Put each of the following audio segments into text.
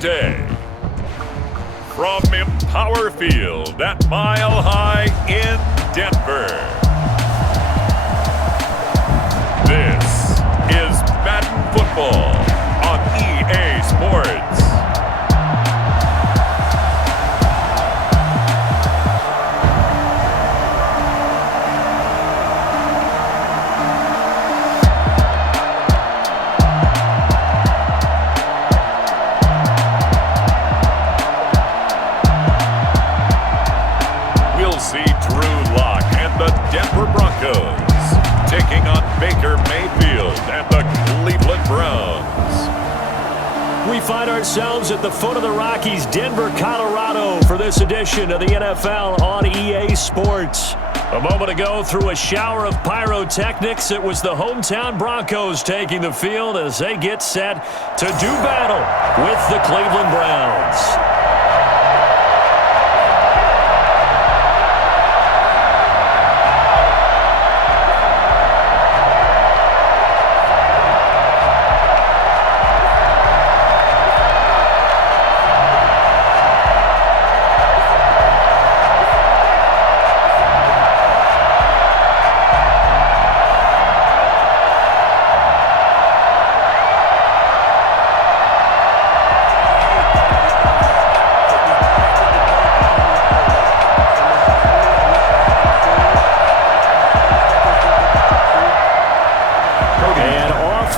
day. From Empower Field at Mile High in Denver, this is Madden Football on EA Sports. Denver Broncos taking on Baker Mayfield and the Cleveland Browns. We find ourselves at the foot of the Rockies, Denver, Colorado, for this edition of the NFL on EA Sports. A moment ago, through a shower of pyrotechnics, it was the hometown Broncos taking the field as they get set to do battle with the Cleveland Browns.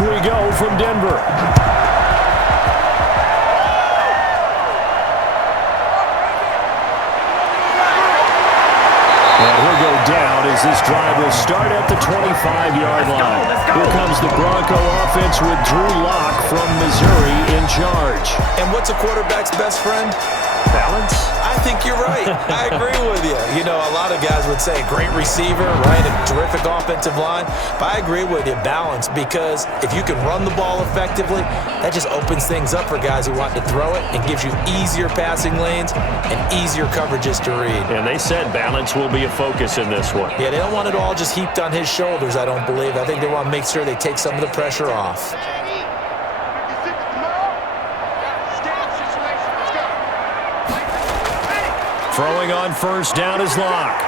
We go from Denver. And he'll go down as this drive will start at the 25-yard line. Here comes the Bronco offense with Drew Lock from Missouri in charge. And what's a quarterback's best friend? Balance? I think you're right. I agree with you. You know, a lot of guys would say great receiver, right? A terrific offensive line. But I agree with you, balance, because if you can run the ball effectively, that just opens things up for guys who want to throw it and gives you easier passing lanes and easier coverages to read. And they said balance will be a focus in this one. Yeah, they don't want it all just heaped on his shoulders, I don't believe. I think they want to make sure they take some of the pressure off. Throwing on first down is Lock.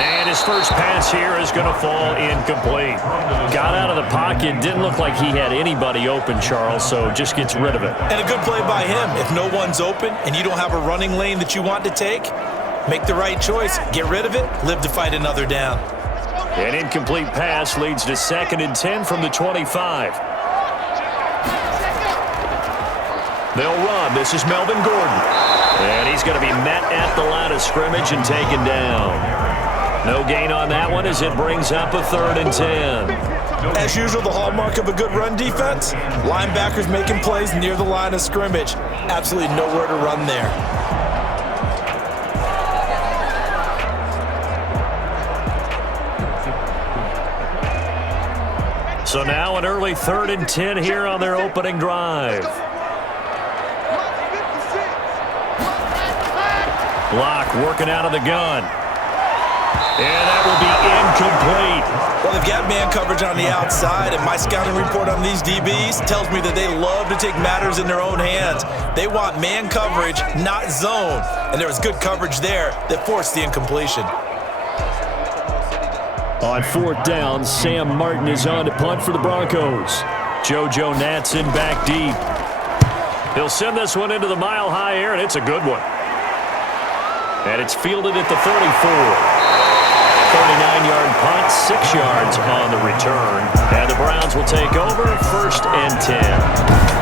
And his first pass here is going to fall incomplete. Got out of the pocket. Didn't look like he had anybody open, Charles, so just gets rid of it. And a good play by him. If no one's open and you don't have a running lane that you want to take, make the right choice. Get rid of it. Live to fight another down. An incomplete pass leads to 2nd and 10 from the 25. They'll run. This is Melvin Gordon. And he's going to be met at the line of scrimmage and taken down. No gain on that one as it brings up a 3rd and 10. As usual, the hallmark of a good run defense, linebackers making plays near the line of scrimmage. Absolutely nowhere to run there. So now an early 3rd and 10 here on their opening drive. Lock working out of the gun. And that will be incomplete. Well, they've got man coverage on the outside, and my scouting report on these DBs tells me that they love to take matters in their own hands. They want man coverage, not zone. And there was good coverage there that forced the incompletion. On 4th down, Sam Martin is on to punt for the Broncos. JoJo Natson back deep. He'll send this one into the mile-high air, and it's a good one. And it's fielded at the 34. 39-yard punt, 6 yards on the return. And the Browns will take over 1st and 10.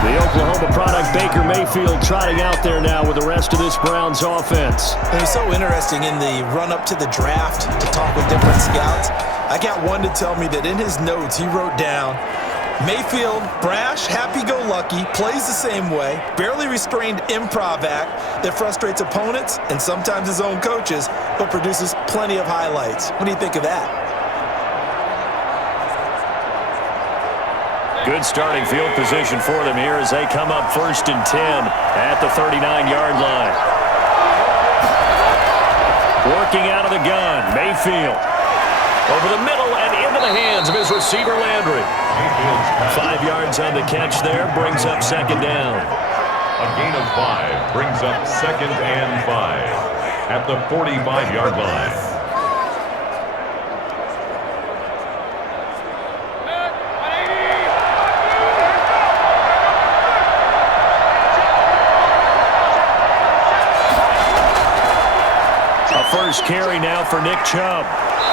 The Oklahoma product Baker Mayfield trotting out there now with the rest of this Browns offense. It was so interesting in the run-up to the draft to talk with different scouts. I got one to tell me that in his notes he wrote down, Mayfield, brash, happy-go-lucky, plays the same way, barely restrained improv act that frustrates opponents and sometimes his own coaches, but produces plenty of highlights. What do you think of that? Good starting field position for them here as they come up 1st and 10 at the 39-yard line. Working out of the gun, Mayfield. Over the middle and into the hands of his receiver, Landry. 5 yards on the catch there, brings up second down. A gain of 5 brings up 2nd and 5 at the 45-yard line. First carry now for Nick Chubb.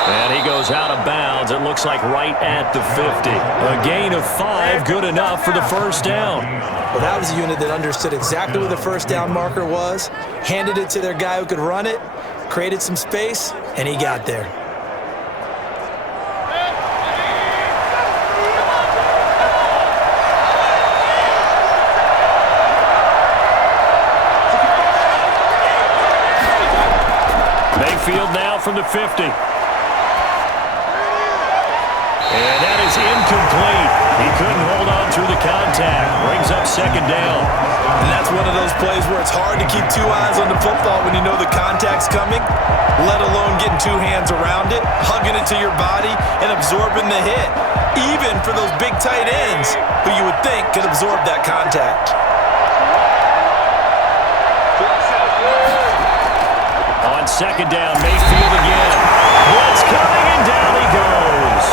And he goes out of bounds. It looks like right at the 50. A gain of 5, good enough for the first down. Well, that was a unit that understood exactly where the first down marker was, handed it to their guy who could run it, created some space, and he got there. Mayfield now from the 50. And that is incomplete. He couldn't hold on through the contact. Brings up second down. And that's one of those plays where it's hard to keep 2 eyes on the football when you know the contact's coming, let alone getting 2 hands around it, hugging it to your body, and absorbing the hit. Even for those big tight ends who you would think could absorb that contact. On second down, Mayfield again. Blitz coming, and down he goes.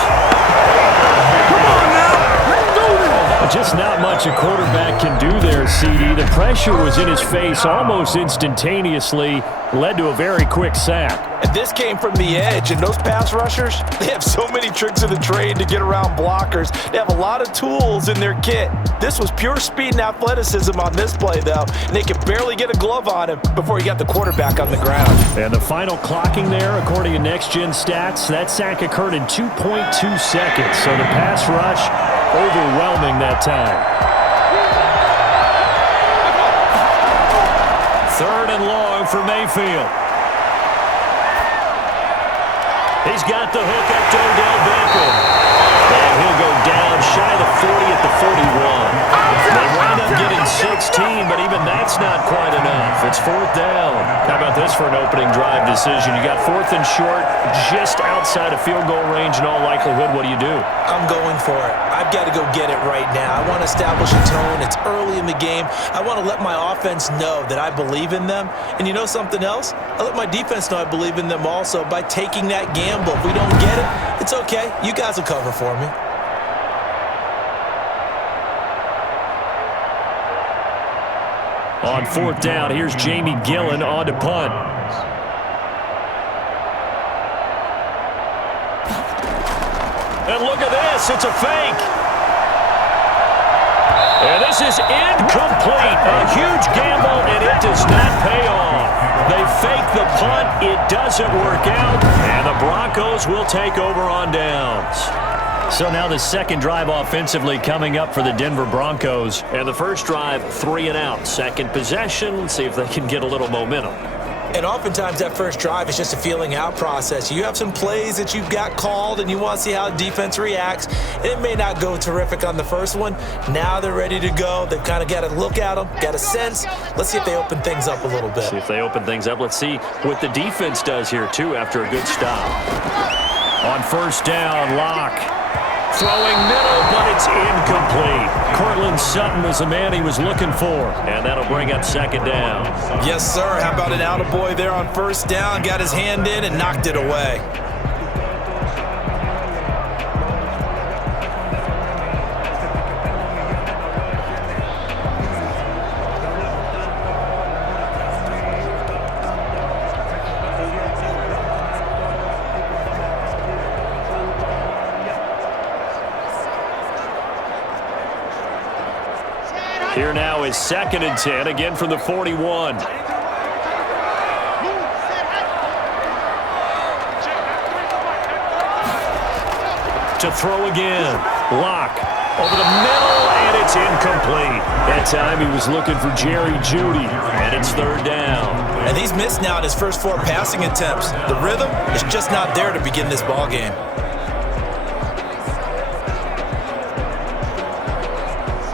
Come on now, let's do this. Just not much a quarterback can do there, CD. The pressure was in his face almost instantaneously, led to a very quick sack. And this came from the edge, and those pass rushers, they have so many tricks of the trade to get around blockers. They have a lot of tools in their kit. This was pure speed and athleticism on this play, though, and they could barely get a glove on him before he got the quarterback on the ground. And the final clocking there, according to Next Gen Stats, that sack occurred in 2.2 seconds, so the pass rush overwhelming that time. 3rd and long for Mayfield. He's got the hook up to Odell Beckham. And he'll go down shy of the 40 at the 41. They wind up getting 16, but even that's not quite enough. It's 4th down. How about this for an opening drive decision? You got 4th and short, just outside of field goal range in all likelihood. What do you do? I'm going for it. I've got to go get it right now. I want to establish a tone. It's early in the game. I want to let my offense know that I believe in them. And you know something else? I let my defense know I believe in them also by taking that gamble. If we don't get it, it's okay. You guys will cover for me. On 4th down, here's Jamie Gillen on to punt. And look at this, it's a fake. And this is incomplete. A huge gamble, and it does not pay off. They fake the punt, it doesn't work out, and the Broncos will take over on downs. So now the second drive offensively coming up for the Denver Broncos. And the first drive, 3 and out. Second possession, see if they can get a little momentum. And oftentimes that first drive is just a feeling out process. You have some plays that you've got called and you want to see how defense reacts. And it may not go terrific on the first one. Now they're ready to go. They've kind of got to look at them, got a sense. Let's see if they open things up a little bit. See if they open things up. Let's see what the defense does here, too, after a good stop. On first down, Locke. Throwing middle, but it's incomplete. Cortland Sutton was the man he was looking for, and that'll bring up second down. Yes, sir. How about an attaboy there on first down? Got his hand in and knocked it away. Here now is 2nd and 10, again from the 41. To throw again. Locke over the middle, and it's incomplete. That time he was looking for Jerry Jeudy, and it's 3rd down. And he's missed now in his first 4 passing attempts. The rhythm is just not there to begin this ball game.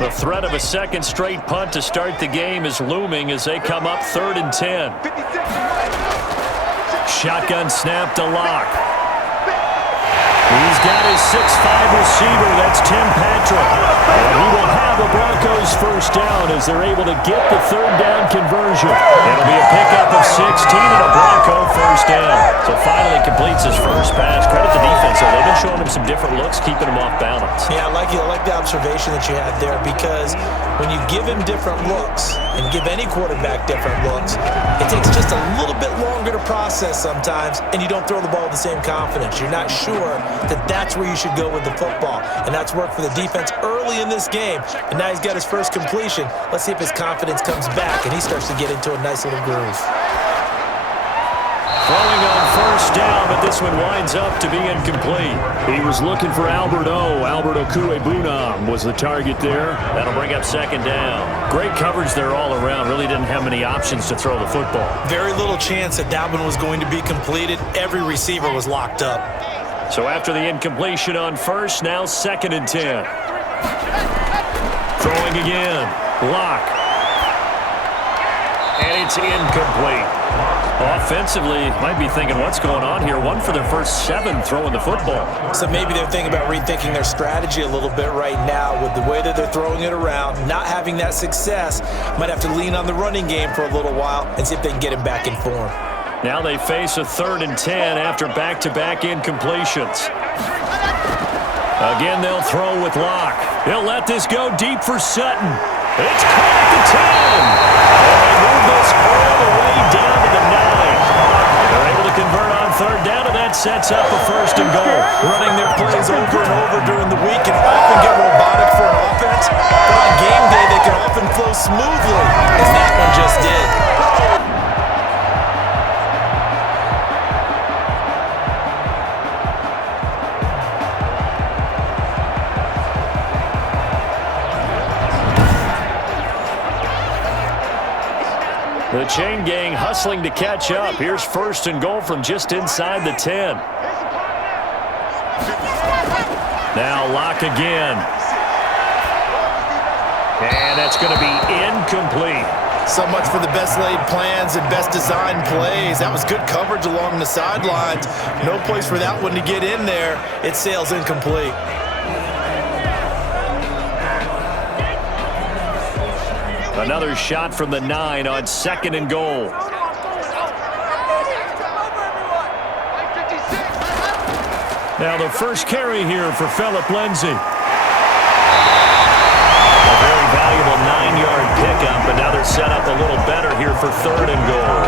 The threat of a second straight punt to start the game is looming as they come up 3rd and 10. Shotgun snap to Locke. He's got his 6'5" receiver. That's Tim Patrick. And he will have a Broncos first down as they're able to get the third down conversion. It'll be a pickup of 16 and a Bronco first down. So finally completes his first pass. Credit the defense, though. They've been showing him some different looks, keeping him off balance. Yeah, I like the observation that you had there, because when you give him different looks and give any quarterback different looks, it takes just a little bit longer to process sometimes, and you don't throw the ball with the same confidence. You're not sure that that's where you should go with the football, and that's worked for the defense early in this game, and now he's got his first completion. Let's see if his confidence comes back and he starts to get into a nice little groove. Throwing on first down, but this one winds up to be incomplete. He was looking for Albert Okuebunam was the target there. That'll bring up second down. Great coverage there all around. Really didn't have many options to throw the football. Very little chance that one was going to be completed. Every receiver was locked up. So after the incompletion on first, now 2nd and 10. Throwing again. Lock. And it's incomplete. Offensively, might be thinking, what's going on here? One for their first 7 throwing the football. So maybe they're thinking about rethinking their strategy a little bit right now with the way that they're throwing it around, not having that success. Might have to lean on the running game for a little while and see if they can get him back in form. Now they face a 3rd and 10 after back-to-back incompletions. Again, they'll throw with Locke. They'll let this go deep for Sutton. It's caught at the 10. And they move this all the way down to the 9. They're able to convert on 3rd down, and that sets up a 1st and goal. Running their plays over and over during the week can often get robotic for an offense, but on game day they can often flow smoothly, as that one just did. The chain gang hustling to catch up. Here's 1st and goal from just inside the 10. Now Locke again. And that's going to be incomplete. So much for the best laid plans and best designed plays. That was good coverage along the sidelines. No place for that one to get in there. It sails incomplete. Another shot from the 9 on 2nd and goal. Now the first carry here for Phillip Lindsay. A very valuable 9-yard pickup, but now they're set up a little better here for 3rd and goal.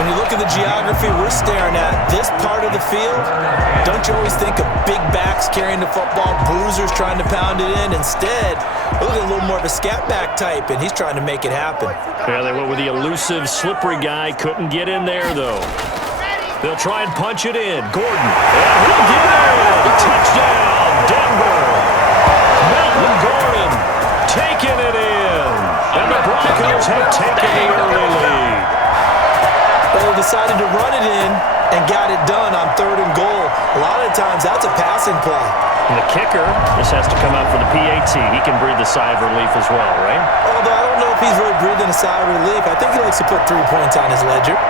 When you look at the geography we're staring at, this part of the field, don't you always think of big backs carrying the football, bruisers trying to pound it in? Instead, look at a little more of a scat back type, and he's trying to make it happen. Yeah, they went with the elusive, slippery guy. Couldn't get in there, though. They'll try and punch it in. Gordon. And he'll get it. Touchdown, Denver. Melvin Gordon taking it in. And the Broncos have taken the early lead. Well, they decided to run it in and got it done on 3rd and goal. A lot of times, that's a passing play. And the kicker, this has to come out for the PAT. He can breathe a sigh of relief as well, right? Although I don't know if he's really breathing a sigh of relief. I think he likes to put 3 points on his ledger.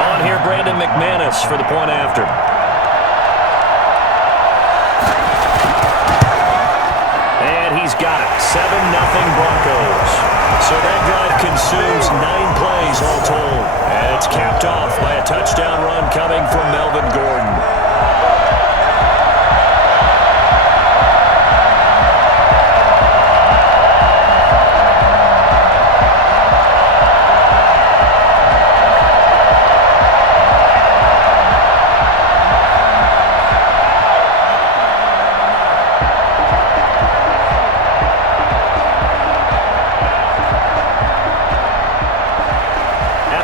On here, Brandon McManus for the point after. He's got it. 7-0 Broncos. So that drive consumes 9 plays all told. And it's capped off by a touchdown run coming from Melvin Gordon.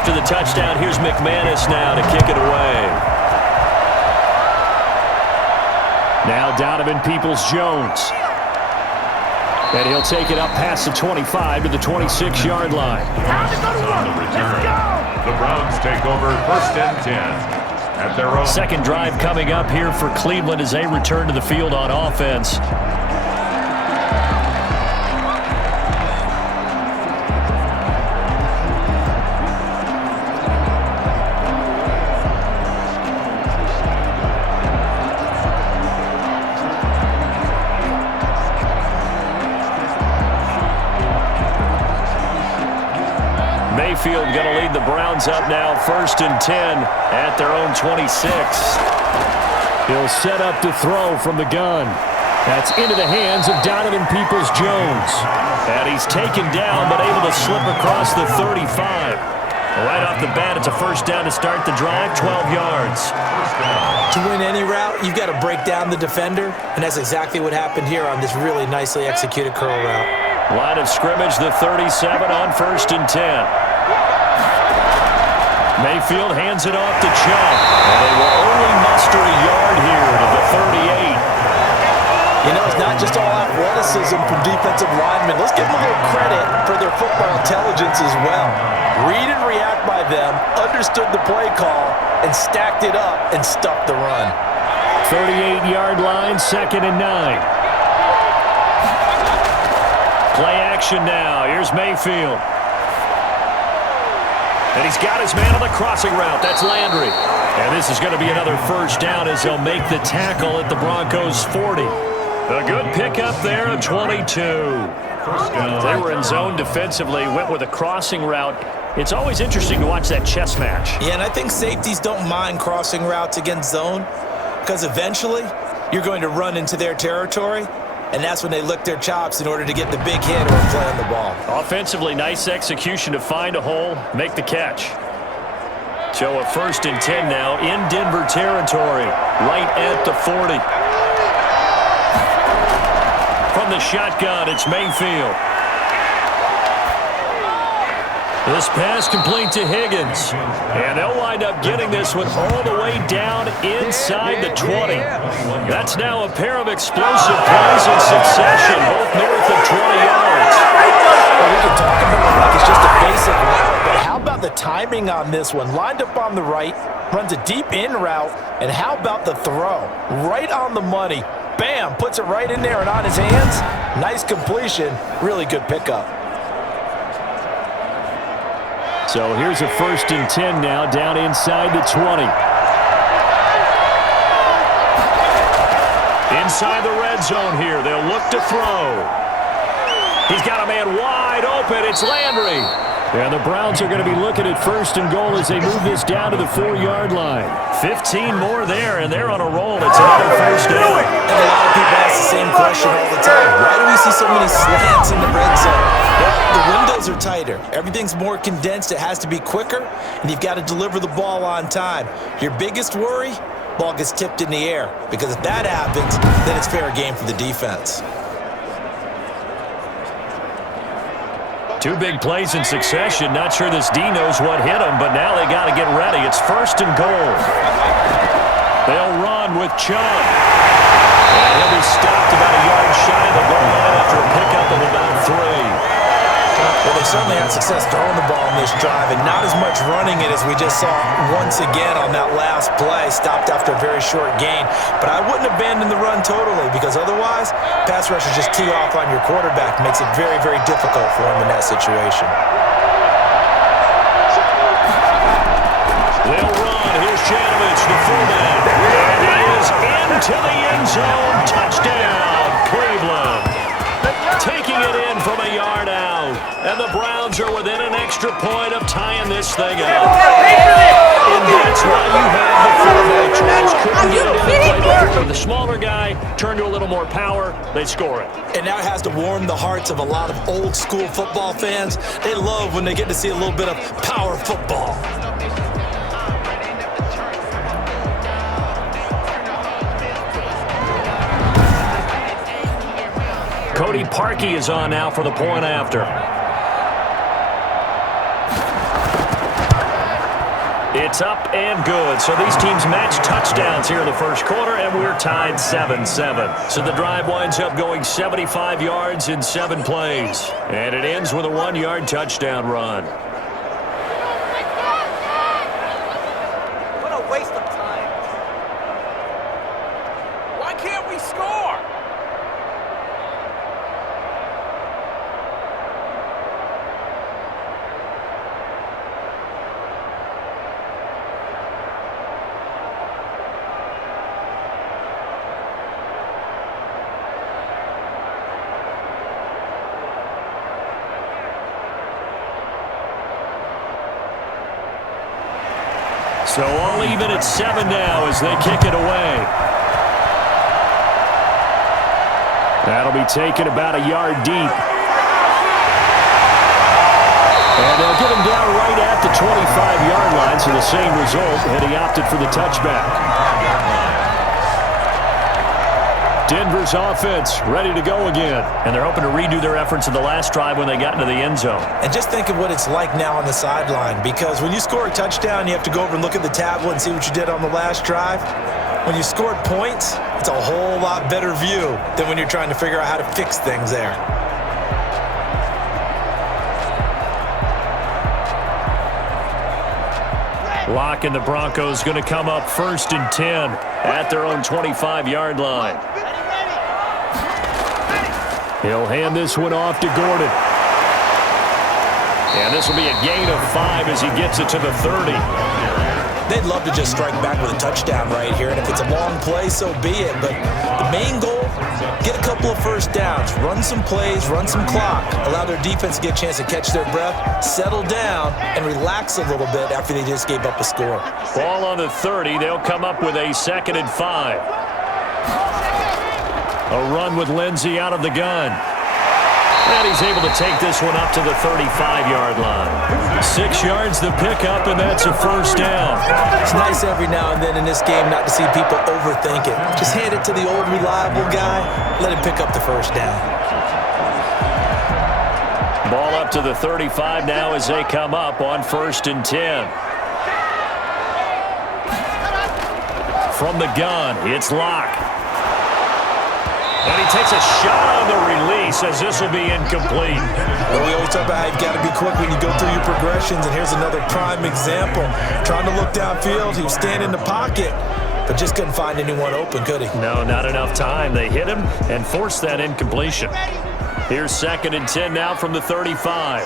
After the touchdown, here's McManus now to kick it away. Now Donovan Peoples-Jones. And he'll take it up past the 25 to the 26-yard line. On the return, the Browns take over 1st and 10 at their own. Second drive coming up here for Cleveland as they return to the field on offense. Mayfield going to lead the Browns up now, 1st and 10 at their own 26. He'll set up to throw from the gun. That's into the hands of Donovan Peoples-Jones. And he's taken down but able to slip across the 35. Right off the bat, it's a first down to start the drive, 12 yards. To win any route, you've got to break down the defender, and that's exactly what happened here on this really nicely executed curl route. Line of scrimmage, the 37 on 1st and 10. Mayfield hands it off to Chubb, and they will only muster a yard here to the 38. You know, it's not just all athleticism from defensive linemen. Let's give them a little credit for their football intelligence as well. Read and react by them, understood the play call, and stacked it up and stuffed the run. 38-yard line, 2nd and 9. Play action now. Here's Mayfield. And he's got his man on the crossing route. That's Landry. And this is going to be another first down as they'll make the tackle at the Broncos' 40. A good pickup there of 22. They were in zone defensively, went with a crossing route. It's always interesting to watch that chess match. Yeah, and I think safeties don't mind crossing routes against zone because eventually you're going to run into their territory, and that's when they lick their chops in order to get the big hit or play on the ball. Offensively, nice execution to find a hole, make the catch. So a 1st and 10 now in Denver territory, right at the 40. From the shotgun, it's Mayfield. This pass complete to Higgins. And they'll wind up getting this one all the way down inside the 20. That's now a pair of explosive plays in succession, both north of 20 yards. Well, we can talk about it like it's just a basic route, but how about the timing on this one? Lined up on the right, runs a deep in route, and how about the throw? Right on the money. Bam, puts it right in there and on his hands. Nice completion, really good pickup. So here's a 1st and 10 now, down inside the 20. Inside the red zone here, they'll look to throw. He's got a man wide open, it's Landry. And the Browns are going to be looking at 1st and goal as they move this down to the 4-yard line. 15 more there, and they're on a roll. It's another first down. And a lot of people ask the same question all the time. Why do we see so many slants in the red zone? Well, the windows are tighter. Everything's more condensed. It has to be quicker, and you've got to deliver the ball on time. Your biggest worry? Ball gets tipped in the air, because if that happens, then it's fair game for the defense. 2 big plays in succession. Not sure this D knows what hit him, but now they got to get ready. It's 1st and goal. They'll run with Chubb. And he'll be stopped about a yard shy of the goal line after a pickup of about 3. Well, they certainly had success throwing the ball in this drive, and not as much running it as we just saw once again on that last play. Stopped after a very short gain. But I wouldn't abandon the run totally, because otherwise, pass rushers just tee off on your quarterback. Makes it very, very difficult for him in that situation. They'll run. Here's Chanovich, the fullback. And he is into the end zone. Touchdown, Cleveland. Taking it in from a yard out. And the Browns are within an extra point of tying this thing up. And that's why you have the fullback charge. Couldn't get it in the playbook. The smaller guy turned to a little more power. They score it. And now it has to warm the hearts of a lot of old school football fans. They love when they get to see a little bit of power football. Cody Parkey is on now for the point after. It's up and good. So these teams match touchdowns here in the first quarter, and we're tied 7-7. So the drive winds up going 75 yards in 7 plays. And it ends with a 1-yard touchdown run. What a waste of time. Why can't we score? So all even at 7 now as they kick it away. That'll be taken about a yard deep. And they'll get him down right at the 25-yard line, so the same result, and he opted for the touchback. Denver's offense ready to go again. And they're hoping to redo their efforts in the last drive when they got into the end zone. And just think of what it's like now on the sideline, because when you score a touchdown, you have to go over and look at the tablet and see what you did on the last drive. When you scored points, it's a whole lot better view than when you're trying to figure out how to fix things there. Locke and the Broncos going to come up 1st and 10 at their own 25-yard line. He'll hand this one off to Gordon. And this will be a gain of 5 as he gets it to the 30. They'd love to just strike back with a touchdown right here, and if it's a long play, so be it. But the main goal, get a couple of first downs, run some plays, run some clock, allow their defense to get a chance to catch their breath, settle down, and relax a little bit after they just gave up a score. Ball on the 30. They'll come up with a 2nd and 5. A run with Lindsey out of the gun. And he's able to take this one up to the 35-yard line. 6 yards the pickup, and that's a first down. It's nice every now and then in this game not to see people overthink it. Just hand it to the old reliable guy. Let him pick up the first down. Ball up to the 35 now as they come up on 1st and 10. From the gun, it's Locke. And he takes a shot on the release as this will be incomplete. Well, we always talk about how you've got to be quick when you go through your progressions, and here's another prime example. Trying to look downfield, he was standing in the pocket, but just couldn't find anyone open, could he? No, not enough time. They hit him and forced that incompletion. Here's 2nd and 10 now from the 35.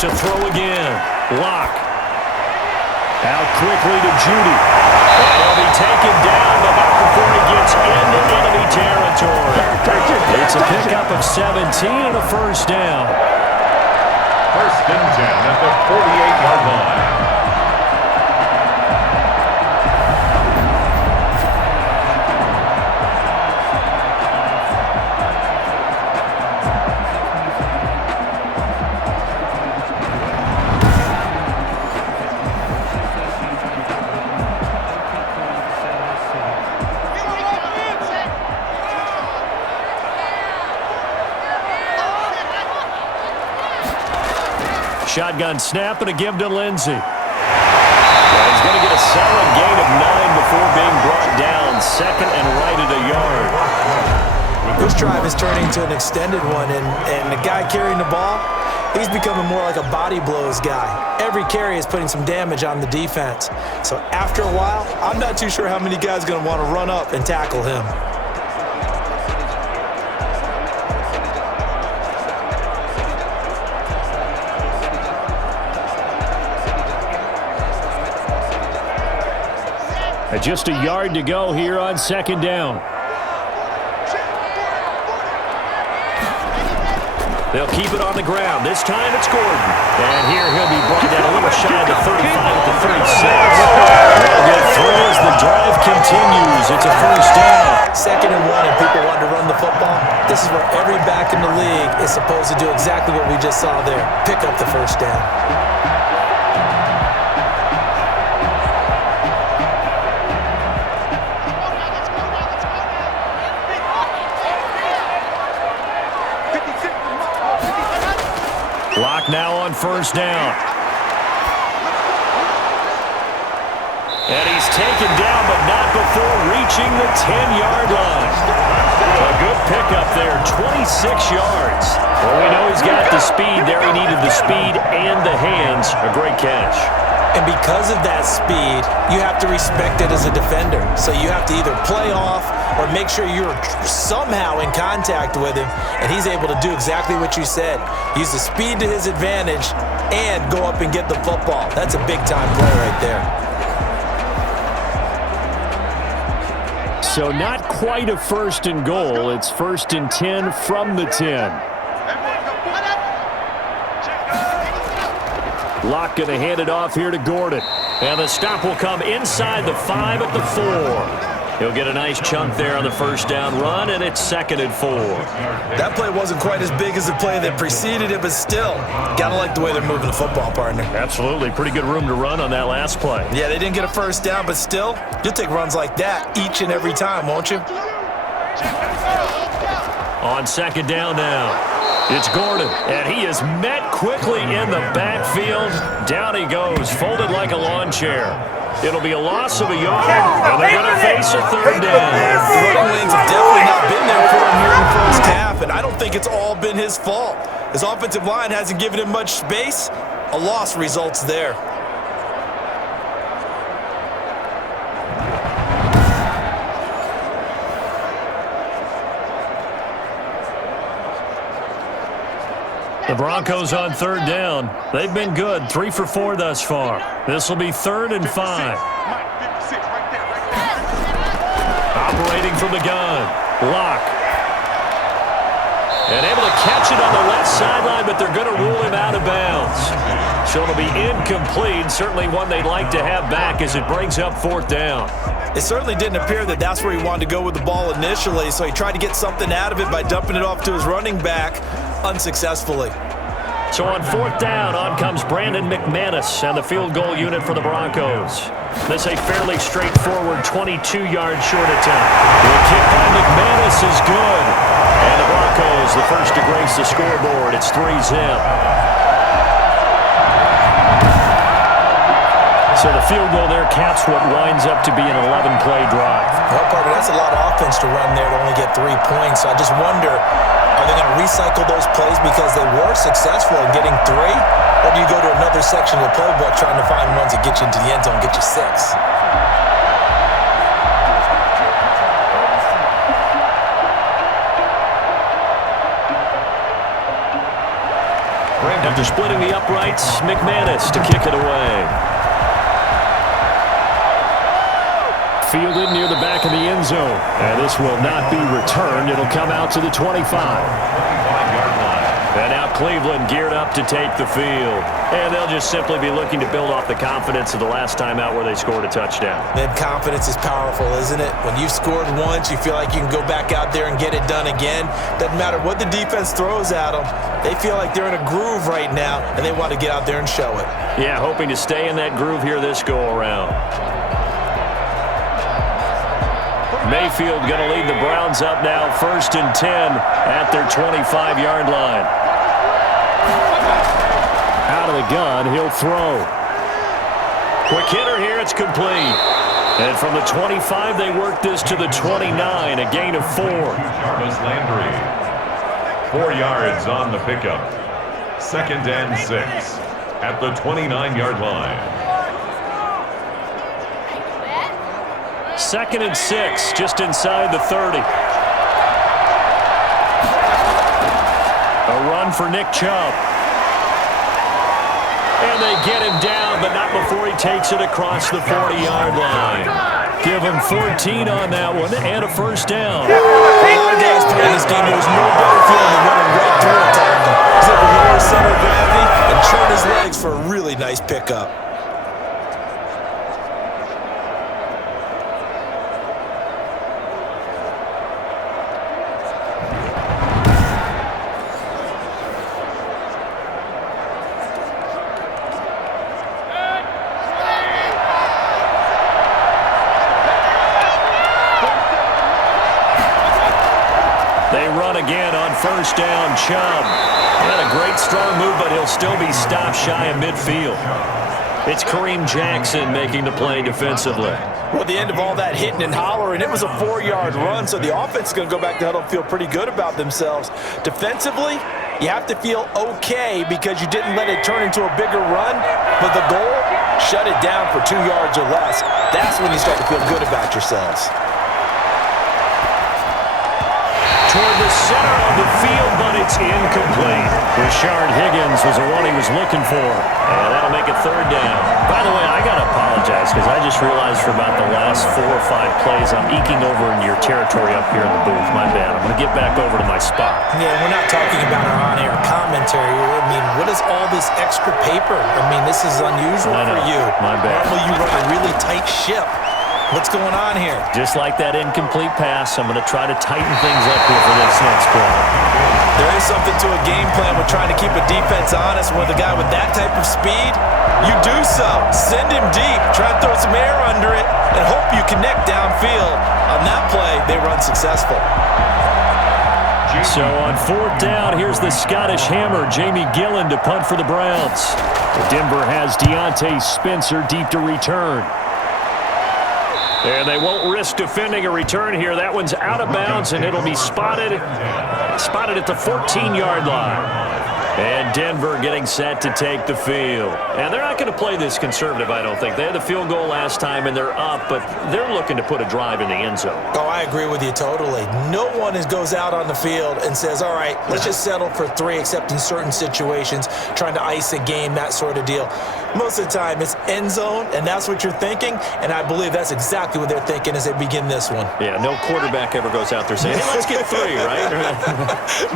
To throw again, Locke. Out quickly to Judy. He'll be taken down, but not before he gets into enemy territory. It's a pickup of 17 and a first down. 1st and 10 at the 48-yard line. Shotgun snap and a give to Lindsey. And he's going to get a solid gain of 9 before being brought down. 2nd and right at a yard. This drive is turning into an extended one, and the guy carrying the ball, he's becoming more like a body blows guy. Every carry is putting some damage on the defense. So after a while, I'm not too sure how many guys are going to want to run up and tackle him. Just a yard to go here on 2nd down. They'll keep it on the ground. This time it's Gordon. And here he'll be brought down a little shy of the 35 at the 36. They'll get through as the drive continues. It's a first down. 2nd and 1 and people want to run the football. This is where every back in the league is supposed to do exactly what we just saw there. Pick up the first down. Locke now on 1st down. And he's taken down, but not before reaching the 10-yard line. A good pickup there, 26 yards. Well, we know he's got the speed there. He needed the speed and the hands. A great catch. And because of that speed, you have to respect it as a defender. So you have to either play off or make sure you're somehow in contact with him, and he's able to do exactly what you said. Use the speed to his advantage and go up and get the football. That's a big-time play right there. So not quite a 1st and goal. It's 1st and 10 from the 10. Locke going to hand it off here to Gordon. And the stop will come inside the 5 at the 4. He'll get a nice chunk there on the first down run, and it's 2nd and 4. That play wasn't quite as big as the play that preceded it, but still, gotta like the way they're moving the football, partner. Absolutely. Pretty good room to run on that last play. Yeah, they didn't get a first down, but still, you'll take runs like that each and every time, won't you? On 2nd down now, it's Gordon, and he is met quickly in the backfield. Down he goes, folded like a lawn chair. It'll be a loss of a yard, and they're going to face a 3rd down. The running lanes have definitely not been there for him here in the first half, and I don't think it's all been his fault. His offensive line hasn't given him much space. A loss results there. The Broncos on 3rd down. They've been good, 3 for 4 thus far. This will be 3rd and 5. Operating from the gun, Locke. And able to catch it on the left sideline, but they're going to rule him out of bounds. So it'll be incomplete, certainly one they'd like to have back as it brings up 4th down. It certainly didn't appear that that's where he wanted to go with the ball initially, so he tried to get something out of it by dumping it off to his running back unsuccessfully. So on 4th down, on comes Brandon McManus and the field goal unit for the Broncos. This a fairly straightforward 22-yard short attempt. The kick by McManus is good. And the Broncos, the first to grace the scoreboard. It's 3-zip. So the field goal there caps what winds up to be an 11-play drive. Well, partner, that's a lot of offense to run there to only get 3 points. So I just wonder, are they going to recycle those plays because they were successful in getting 3? Or do you go to another section of the playbook trying to find ones that get you into the end zone and get you 6? After splitting the uprights, McManus to kick it away. Fielded near the back of the end zone. And this will not be returned. It'll come out to the 25. And now Cleveland geared up to take the field. And they'll just simply be looking to build off the confidence of the last time out where they scored a touchdown. Man, confidence is powerful, isn't it? When you've scored once, you feel like you can go back out there and get it done again. Doesn't matter what the defense throws at them. They feel like they're in a groove right now, and they want to get out there and show it. Yeah, hoping to stay in that groove here this go-around. Mayfield going to lead the Browns up now, 1st and 10 at their 25-yard line. Out of the gun, he'll throw. Quick hitter here, it's complete. And from the 25, they work this to the 29, a gain of 4. Jarvis Landry, 4 yards on the pickup. 2nd and 6 at the 29-yard line. 2nd and 6, just inside the 30. A run for Nick Chubb. And they get him down, but not before he takes it across the 40-yard line. Give him 14 on that one and a first down. A lot of guys playing this game, there's no better feeling than running right through a tackle. He's able to lower center of gravity and turn his legs for a really nice pickup. Again on first down, Chubb. Not a great strong move, but he'll still be stopped shy of midfield. It's Kareem Jackson making the play defensively. Well, at the end of all that hitting and hollering, it was a 4-yard run, so the offense is going to go back to huddle and feel pretty good about themselves. Defensively, you have to feel okay because you didn't let it turn into a bigger run, but the goal, shut it down for 2 yards or less. That's when you start to feel good about yourselves. toward the center of the field, but it's incomplete. Rashard Higgins was the one he was looking for. And that'll make it third down. By the way, I got to apologize because I just realized for about the last 4 or 5 plays I'm eking over into your territory up here in the booth. My bad. I'm going to get back over to my spot. Yeah, we're not talking about our on-air commentary. I mean, what is all this extra paper? I mean, this is unusual for you. My bad. Normally you run a really tight ship. What's going on here? Just like that incomplete pass, I'm going to try to tighten things up here for this next play. There is something to a game plan with trying to keep a defense honest. With a guy with that type of speed, you do so. Send him deep. Try to throw some air under it and hope you connect downfield. On that play, they run successful. So on 4th down, here's the Scottish Hammer, Jamie Gillen, to punt for the Browns. Denver has Deontay Spencer deep to return. And they won't risk defending a return here. That one's out of bounds, and it'll be spotted at the 14-yard line. And Denver getting set to take the field. And they're not going to play this conservative, I don't think. They had the field goal last time, and they're up, but they're looking to put a drive in the end zone. Oh, I agree with you totally. No one goes out on the field and says, all right, let's just settle for 3, except in certain situations, trying to ice a game, that sort of deal. Most of the time, it's end zone, and that's what you're thinking, and I believe that's exactly what they're thinking as they begin this one. Yeah, no quarterback ever goes out there saying, hey, let's get 3, right?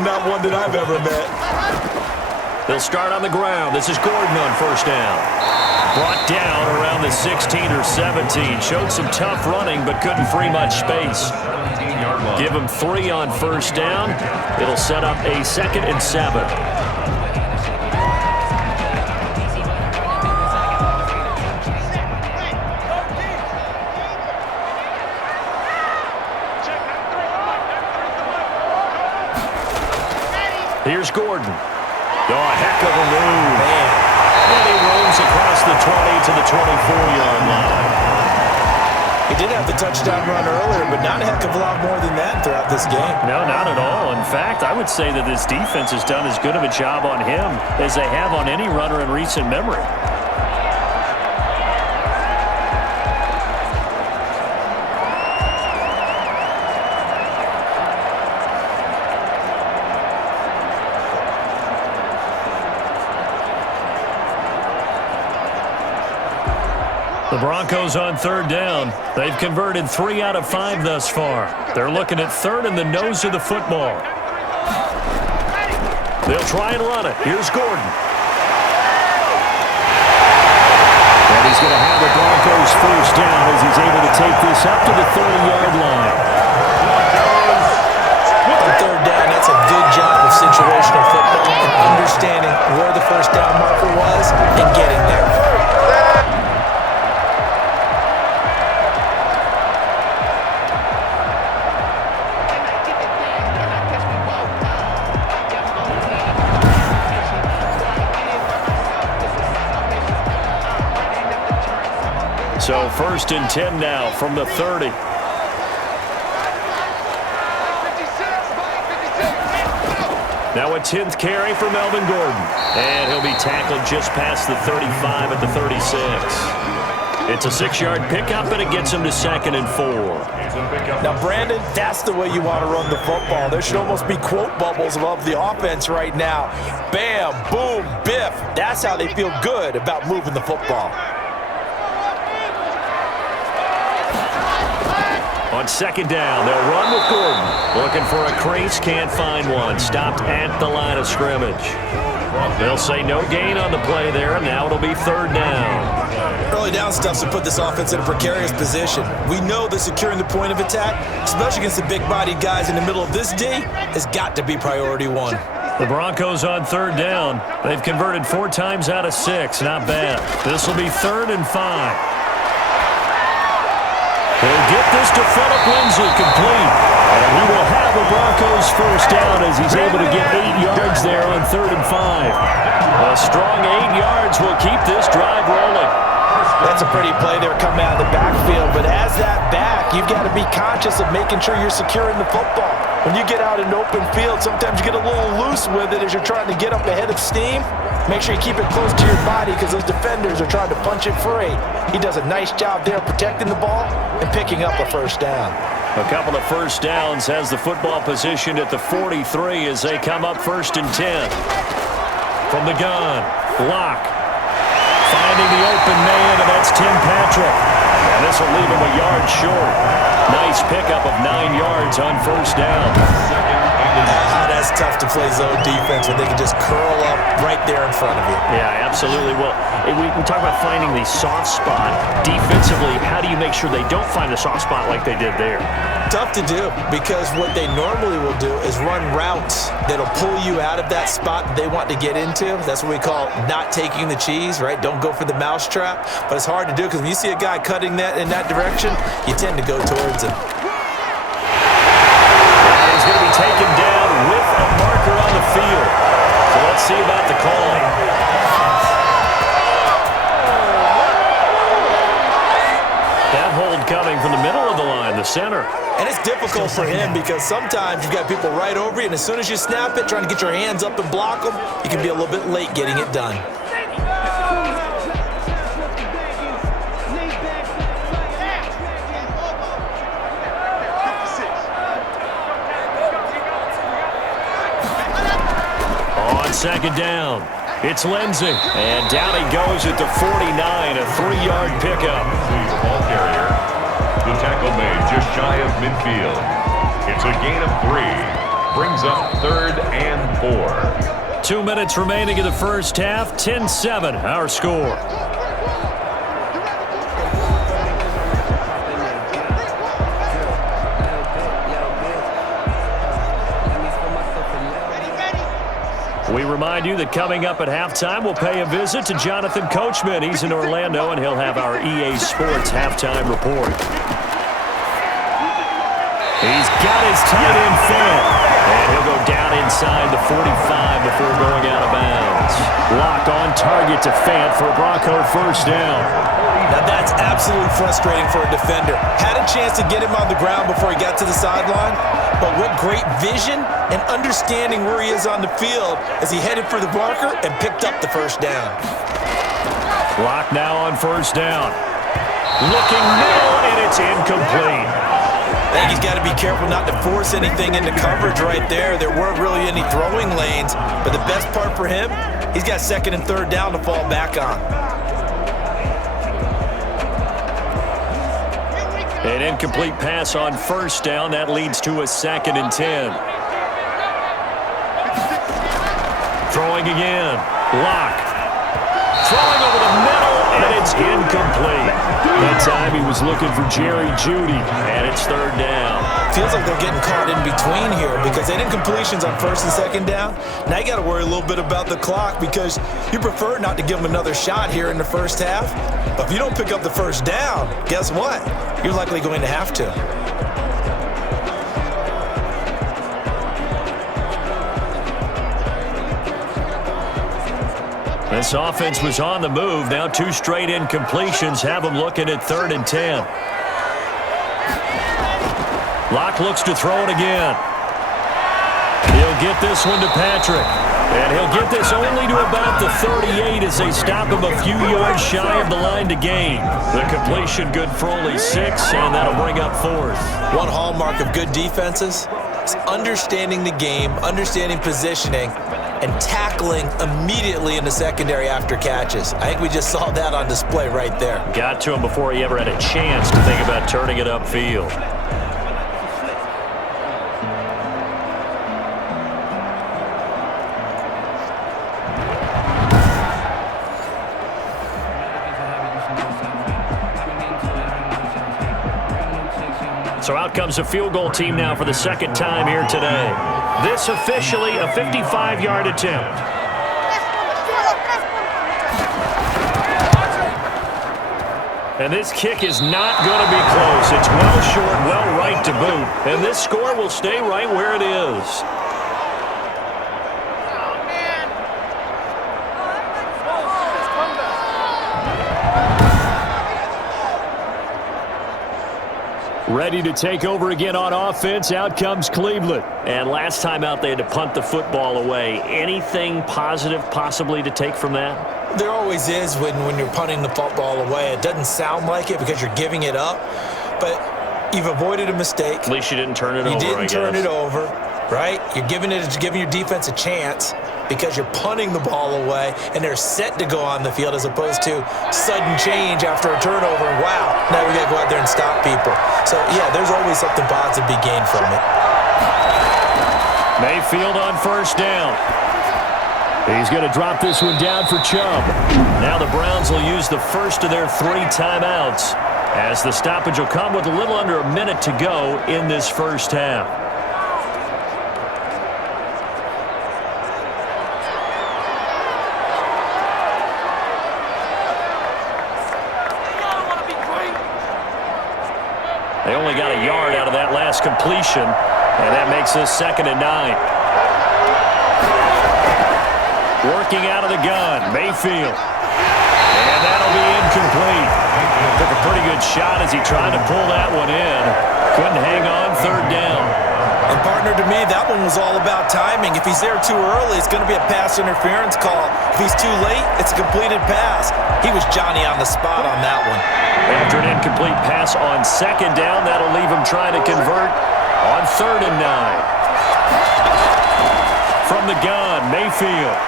Not one that I've ever met. They'll start on the ground. This is Gordon on 1st down. Brought down around the 16 or 17. Showed some tough running, but couldn't free much space. Give him 3 on 1st down. It'll set up a 2nd and 7. Here's Gordon. Oh, a heck of a move. Man. And he roams across the 20 to the 24-yard line. He did have the touchdown run earlier, but not a heck of a lot more than that throughout this game. No, not at all. In fact, I would say that this defense has done as good of a job on him as they have on any runner in recent memory. The Broncos on 3rd down. They've converted 3 out of 5 thus far. They're looking at 3rd in the nose of the football. They'll try and run it. Here's Gordon. And he's going to have the Broncos 1st down as he's able to take this up to the 30-yard line. On 3rd down, that's a good job of situational football and understanding where the 1st down marker was and getting there. So 1st and 10 now from the 30. Now a 10th carry for Melvin Gordon. And he'll be tackled just past the 35 at the 36. It's a 6-yard pickup, and it gets him to 2nd and 4. Now, Brandon, that's the way you want to run the football. There should almost be quote bubbles above the offense right now. Bam, boom, biff. That's how they feel good about moving the football. On 2nd down, they'll run with Gordon. Looking for a crease, can't find one. Stopped at the line of scrimmage. They'll say no gain on the play there, and now it'll be 3rd down. Early down stuff's to put this offense in a precarious position. We know that securing the point of attack, especially against the big-bodied guys in the middle of this D, has got to be priority 1. The Broncos on 3rd down. They've converted 4 times out of 6. Not bad. This will be 3rd and 5. He'll get this to Phillip Lindsay complete. And he will have a Broncos 1st down as he's able to get 8 yards there on 3rd and 5. A strong 8 yards will keep this drive rolling. That's a pretty play there coming out of the backfield, but as that back, you've got to be conscious of making sure you're securing the football. When you get out in open field, sometimes you get a little loose with it as you're trying to get up ahead of steam. Make sure you keep it close to your body because those defenders are trying to punch it free. He does a nice job there protecting the ball and picking up a 1st down. A couple of first downs, has the football positioned at the 43 as they come up 1st and 10. From the gun, Locke finding the open man, and that's Tim Patrick. And this will leave him a yard short. Nice pickup of 9 yards on first down. That's tough to play zone defense when they can just curl up right there in front of you. Yeah, absolutely. Well, we talk about finding the soft spot. Defensively, how do you make sure they don't find a soft spot like they did there? Tough to do, because what they normally will do is run routes that'll pull you out of that spot that they want to get into. That's what we call not taking the cheese, right? Don't go for the mousetrap. But it's hard to do because when you see a guy cutting that in that direction, you tend to go towards him. He's going to be taken down with a marker on the field. So let's see about the call. That hold coming from the middle of the line, the center. And it's difficult for him because sometimes you've got people right over you, and as soon as you snap it, trying to get your hands up and block them, you can be a little bit late getting it done. On second down, it's Lindsey. And down he goes at the 49, a 3-yard pickup. The ball carrier. The tackle made just shy of midfield. It's a gain of 3. Brings up 3rd and 4. 2 minutes remaining in the first half. 10-7, our score. We remind you that coming up at halftime, we'll pay a visit to Jonathan Coachman. He's in Orlando, and he'll have our EA Sports halftime report. He's got his tight end fed, and he'll go down inside the 45 before going out of bounds. Lock on target to Fant for a Bronco first down. Now that's absolutely frustrating for a defender. Had a chance to get him on the ground before he got to the sideline, but what great vision and understanding where he is on the field as he headed for the marker and picked up the first down. Lock now on first down. Looking middle, and it's incomplete. I think he's got to be careful not to force anything into coverage right there. There weren't really any throwing lanes, but the best part for him, he's got 2nd and 3rd down to fall back on. An incomplete pass on first down. That leads to a 2nd and 10. Throwing again. Lock. Throwing over the middle, and it's incomplete. That time he was looking for Jerry Jeudy, and it's 3rd down. Feels like they're getting caught in between here because they had incompletions on 1st and 2nd down. Now you got to worry a little bit about the clock because you prefer not to give them another shot here in the first half. But if you don't pick up the first down, guess what? You're likely going to have to. This offense was on the move. Now 2 straight incompletions have them looking at 3rd and 10. Locke looks to throw it again. He'll get this one to Patrick. And he'll get this only to about the 38 as they stop him a few yards shy of the line to gain. The completion good for only 6, and that'll bring up 4th. One hallmark of good defenses is understanding the game, understanding positioning, and tackling immediately in the secondary after catches. I think we just saw that on display right there. Got to him before he ever had a chance to think about turning it upfield. So out comes a field goal team now for the 2nd time here today. This officially a 55-yard attempt. And this kick is not going to be close. It's well short, well right to boot. And this score will stay right where it is. Ready to take over again on offense. Out comes Cleveland. And last time out, they had to punt the football away. Anything positive possibly to take from that? There always is when you're punting the football away. It doesn't sound like it because you're giving it up. But You've avoided a mistake. At least you didn't turn it over, You didn't turn guess. it over, right? You're giving your defense a chance because you're punting the ball away, and they're set to go on the field as opposed to sudden change after a turnover. And wow, now we got to go out there and stop people. So, yeah, there's always something positive to be gained from it. Mayfield on first down. He's going to drop this one down for Chubb. Now the Browns will use the first of their 3 timeouts, as the stoppage will come with a little under a minute to go in this first half. They only got a yard out of that last completion, and that makes this 2nd and 9. Working out of the gun, Mayfield. And that'll be incomplete. Took a pretty good shot as he tried to pull that one in. Couldn't hang on, 3rd down. And, partner, to me, that one was all about timing. If he's there too early, it's going to be a pass interference call. If he's too late, it's a completed pass. He was Johnny on the spot on that one. After an incomplete pass on 2nd down, that'll leave him trying to convert on 3rd and 9. From the gun, Mayfield.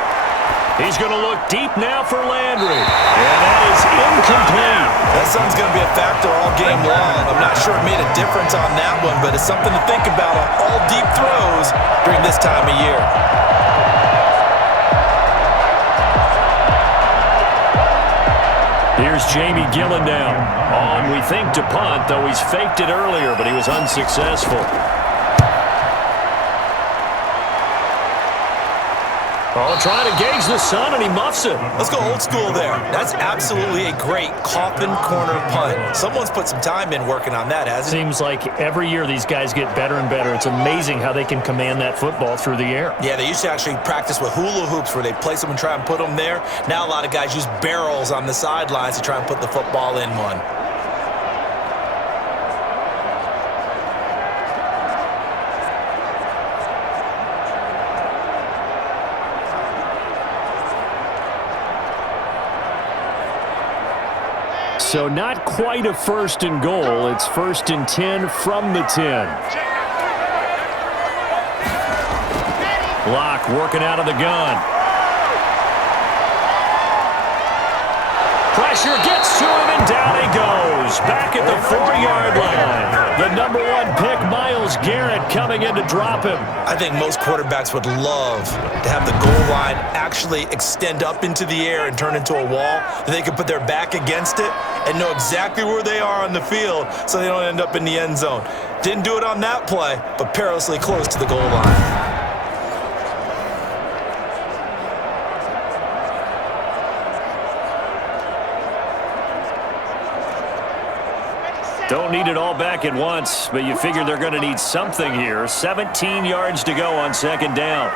He's going to look deep now for Landry. And that is incomplete. That sun's going to be a factor all game long. I'm not sure it made a difference on that one, but it's something to think about on all deep throws during this time of year. Here's Jamie Gillen now. On, we think, to punt, though he's faked it earlier, but he was unsuccessful. Oh, trying to gauge the sun, and he muffs it. Let's go old school there. That's absolutely a great coffin corner punt. Someone's put some time in working on that, hasn't it? Seems like every year these guys get better and better. It's amazing how they can command that football through the air. Yeah, they used to actually practice with hula hoops where they place them and try and put them there. Now a lot of guys use barrels on the sidelines to try and put the football in one. So not quite a 1st and goal. It's 1st and 10 from the 10. Locke working out of the gun. Pressure gets to him, and down he goes. Back at the 4-yard line. The number 1 pick, Myles Garrett, coming in to drop him. I think most quarterbacks would love to have the goal line actually extend up into the air and turn into a wall. They could put their back against it and know exactly where they are on the field so they don't end up in the end zone. Didn't do it on that play, but perilously close to the goal line. Don't need it all back at once, but you figure they're going to need something here. 17 yards to go on 2nd down.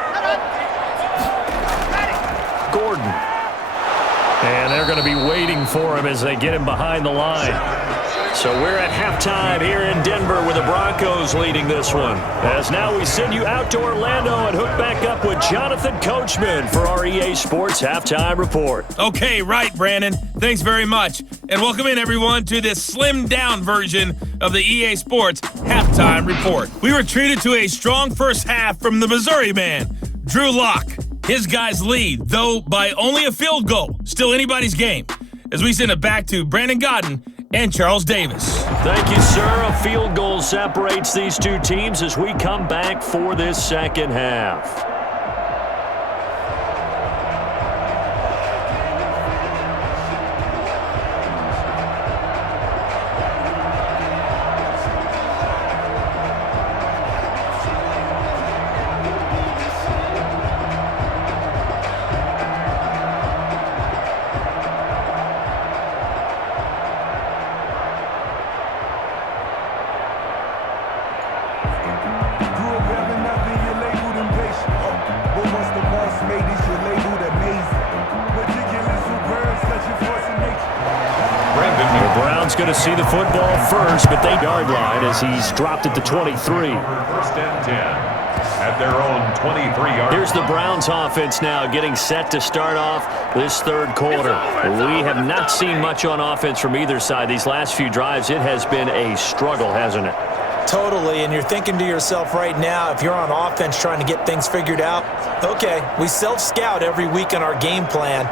Gordon. And they're going to be waiting for him as they get him behind the line. So we're at halftime here in Denver with the Broncos leading this one. As now we send you out to Orlando and hook back up with Jonathan Coachman for our EA Sports Halftime Report. Okay, right, Brandon. Thanks very much. And welcome in, everyone, to this slimmed-down version of the EA Sports Halftime Report. We were treated to a strong first half from the Missouri man, Drew Lock. His guys lead, though by only a field goal. Still anybody's game. As we send it back to Brandon Godden and Charles Davis. Thank you, sir. A field goal separates these two teams as we come back for this 2nd half. Going to see the football first, but they yard line as he's dropped at the 23. 1st and 10. at their own 23-yard. Here's the Browns offense now getting set to start off this third quarter. We have not seen much on offense from either side. These last few drives, it has been a struggle, hasn't it? Totally, and you're thinking to yourself right now, if you're on offense trying to get things figured out, okay, we self-scout every week on our game plan.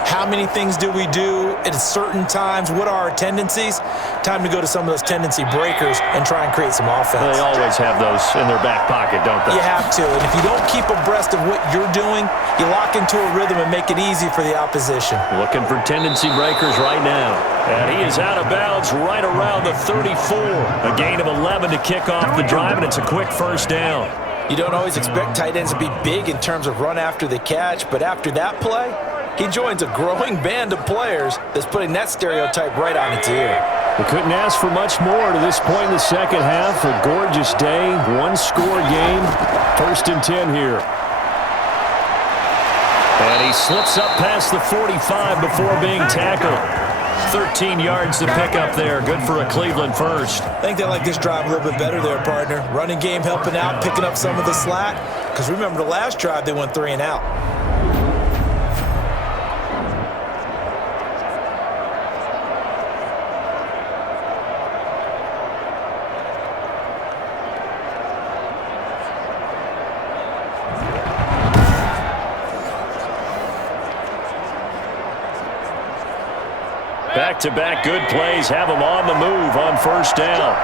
How many things do we do at certain times? What are our tendencies? Time to go to some of those tendency breakers and try and create some offense. They always have those in their back pocket, don't they? You have to, and if you don't keep abreast of what you're doing, you lock into a rhythm and make it easy for the opposition. Looking for tendency breakers right now. And he is out of bounds right around the 34. A gain of 11 to kick off the drive, and it's a quick first down. You don't always expect tight ends to be big in terms of run after the catch, but after that play, he joins a growing band of players that's putting that stereotype right on its ear. We couldn't ask for much more to this point in the second half. A gorgeous day, one-score game. 1st and 10 here. And he slips up past the 45 before being tackled. 13 yards to pick up there. Good for a Cleveland first. I think they like this drive a little bit better there, partner. Running game helping out, picking up some of the slack. Because remember, the last drive, they went 3 and out. Back-to-back good plays have them on the move on first down.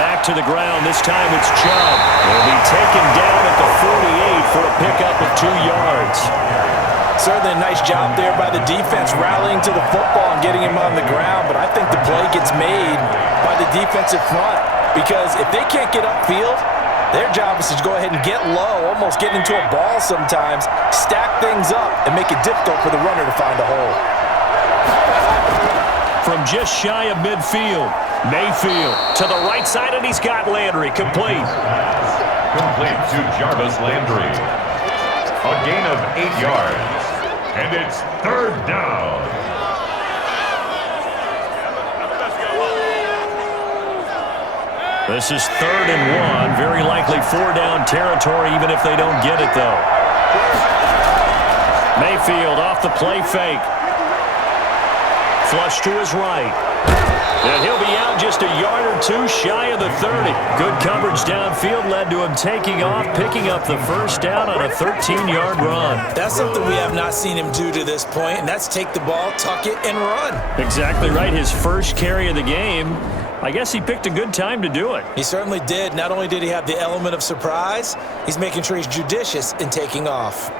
Back to the ground. This time it's Chubb. Will be taken down at the 48 for a pickup of 2 yards. Certainly a nice job there by the defense rallying to the football and getting him on the ground, but I think the play gets made by the defensive front because if they can't get upfield, their job is to go ahead and get low, almost get into a ball sometimes, stack things up, and make it difficult for the runner to find a hole. From just shy of midfield, Mayfield to the right side, and he's got Landry complete. Complete to Jarvis Landry. A gain of 8 yards. And it's 3rd down. This is 3rd and 1. Very likely 4-down territory, even if they don't get it, though. Mayfield off the play fake. Flush to his right. And he'll be out just a yard or 2 shy of the 30. Good coverage downfield led to him taking off, picking up the first down on a 13-yard run. That's something we have not seen him do to this point, and that's take the ball, tuck it, and run. Exactly right. His first carry of the game. I guess he picked a good time to do it. He certainly did. Not only did he have the element of surprise, he's making sure he's judicious in taking off.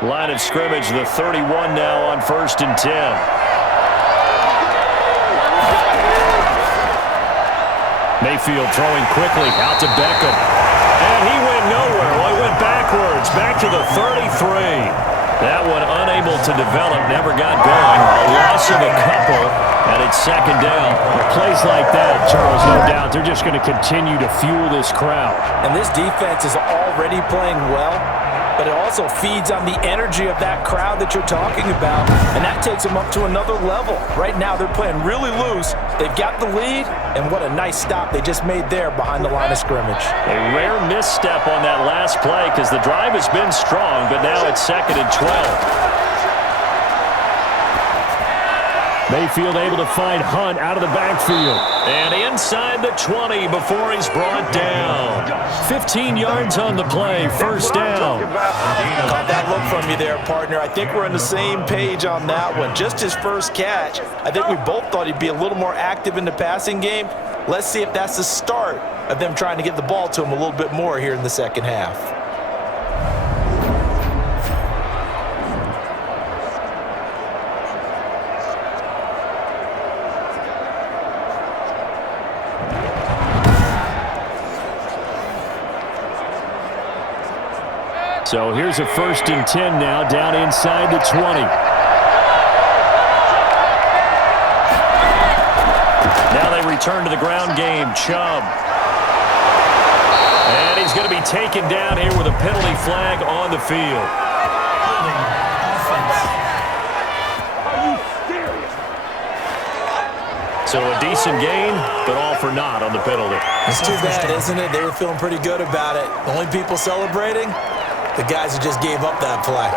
Line of scrimmage, the 31 now on 1st and 10. Mayfield throwing quickly out to Beckham. And he went nowhere. Well, he went backwards, back to the 33. That one unable to develop, never got going. A loss of a couple, and it's 2nd down. Plays like that, Charles, no doubt, they're just going to continue to fuel this crowd. And this defense is already playing well, but it also feeds on the energy of that crowd that you're talking about, and that takes them up to another level. Right now, they're playing really loose. They've got the lead, and what a nice stop they just made there behind the line of scrimmage. A rare misstep on that last play because the drive has been strong, but now it's 2nd and 12. Mayfield able to find Hunt out of the backfield. And inside the 20 before he's brought down. 15 yards on the play, first down. Caught that look from you there, partner. I think we're on the same page on that one. Just his first catch. I think we both thought he'd be a little more active in the passing game. Let's see if that's the start of them trying to get the ball to him a little bit more here in the second half. So here's a 1st and 10 now, down inside the 20. Now they return to the ground game. Chubb. And he's going to be taken down here with a penalty flag on the field. So a decent gain, but all for naught on the penalty. It's too bad, isn't it? They were feeling pretty good about it. The only people celebrating, the guys who just gave up that play.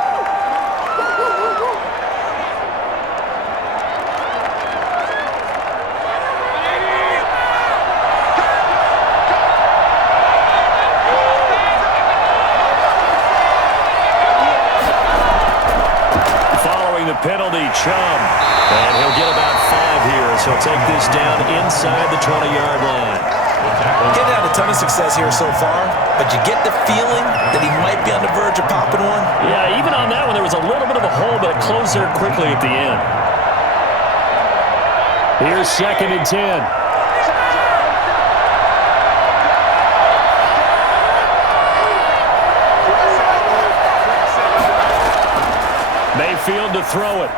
Following the penalty, Chubb. And he'll get about 5 here, so he'll take this down inside the 20-yard line. Getting had a ton of success here so far, but you get the feeling that he might be on the verge of popping one. Yeah, even on that one, there was a little bit of a hole, but it closed there quickly at the end. Here's 2nd and 10. Mayfield to throw it.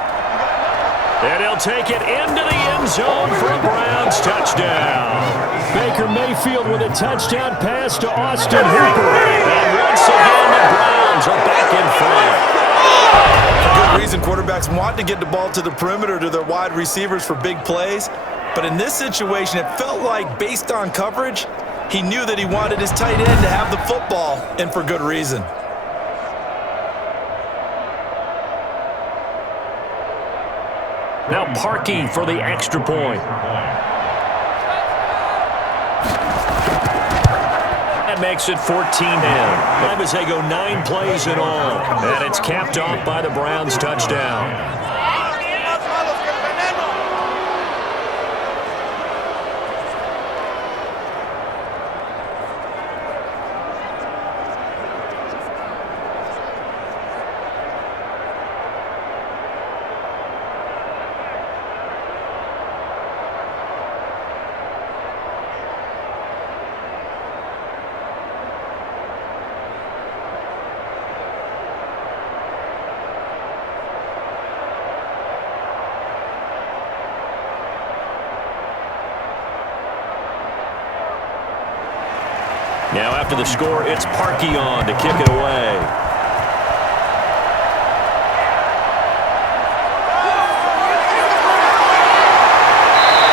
And he'll take it into the end zone for a Browns touchdown. Baker Mayfield with a touchdown pass to Austin Hooper. And once again, the Browns are back in front. For good reason, quarterbacks want to get the ball to the perimeter to their wide receivers for big plays. But in this situation, it felt like, based on coverage, he knew that he wanted his tight end to have the football, and for good reason. Now Parkey for the extra point. That makes it 14-10. As they go 9 plays in all. And it's capped off by the Browns touchdown. Now after the score, it's Parkey on to kick it away.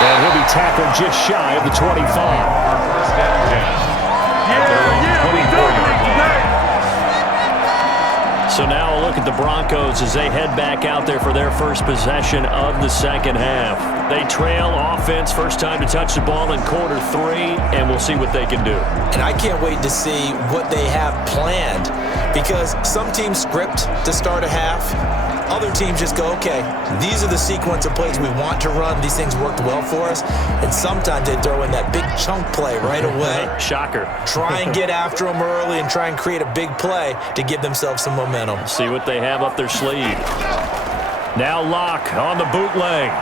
And he'll be tackled just shy of the 25. So now a look at the Broncos as they head back out there for their first possession of the second half. They trail offense, first time to touch the ball in quarter 3, and we'll see what they can do. And I can't wait to see what they have planned, because some teams script to start a half. Other teams just go, okay, these are the sequence of plays we want to run. These things worked well for us. And sometimes they throw in that big chunk play right away. Shocker. Try and get after them early and try and create a big play to give themselves some momentum. See what they have up their sleeve. Now Locke on the bootleg.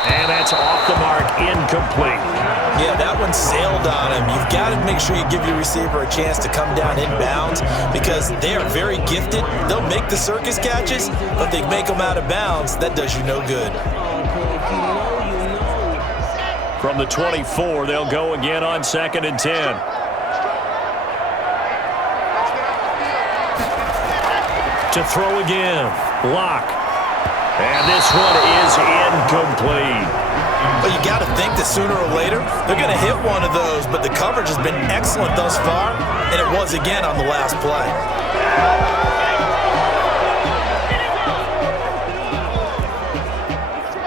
And that's off the mark, incomplete. Yeah, that one sailed on him. You've got to make sure you give your receiver a chance to come down inbounds, because they are very gifted. They'll make the circus catches, but they make them out of bounds. That does you no good. From the 24, they'll go again on 2nd and 10. To throw again, Locke. And this one is incomplete. Well, you got to think that sooner or later they're going to hit one of those, but the coverage has been excellent thus far, and it was again on the last play.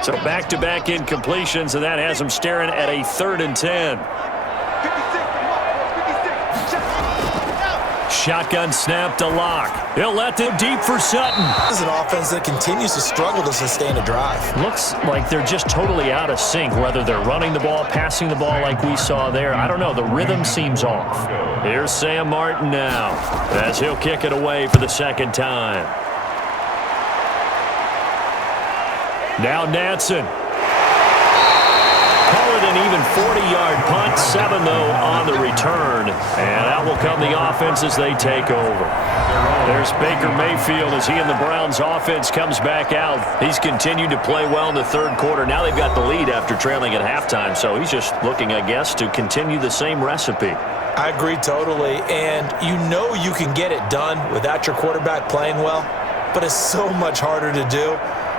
So back-to-back incompletions, and that has them staring at a 3rd and 10. Shotgun snap to Locke. He'll let them deep for Sutton. This is an offense that continues to struggle to sustain a drive. Looks like they're just totally out of sync, whether they're running the ball, passing the ball like we saw there. I don't know. The rhythm seems off. Here's Sam Martin now, as he'll kick it away for the 2nd time. Now Nansen. Call it an even 40-yard punt, 7 though on the return. And out will come the offense as they take over. There's Baker Mayfield as he and the Browns offense comes back out. He's continued to play well in the 3rd quarter. Now they've got the lead after trailing at halftime, so he's just looking, I guess, to continue the same recipe. I agree totally, and you know you can get it done without your quarterback playing well, but it's so much harder to do.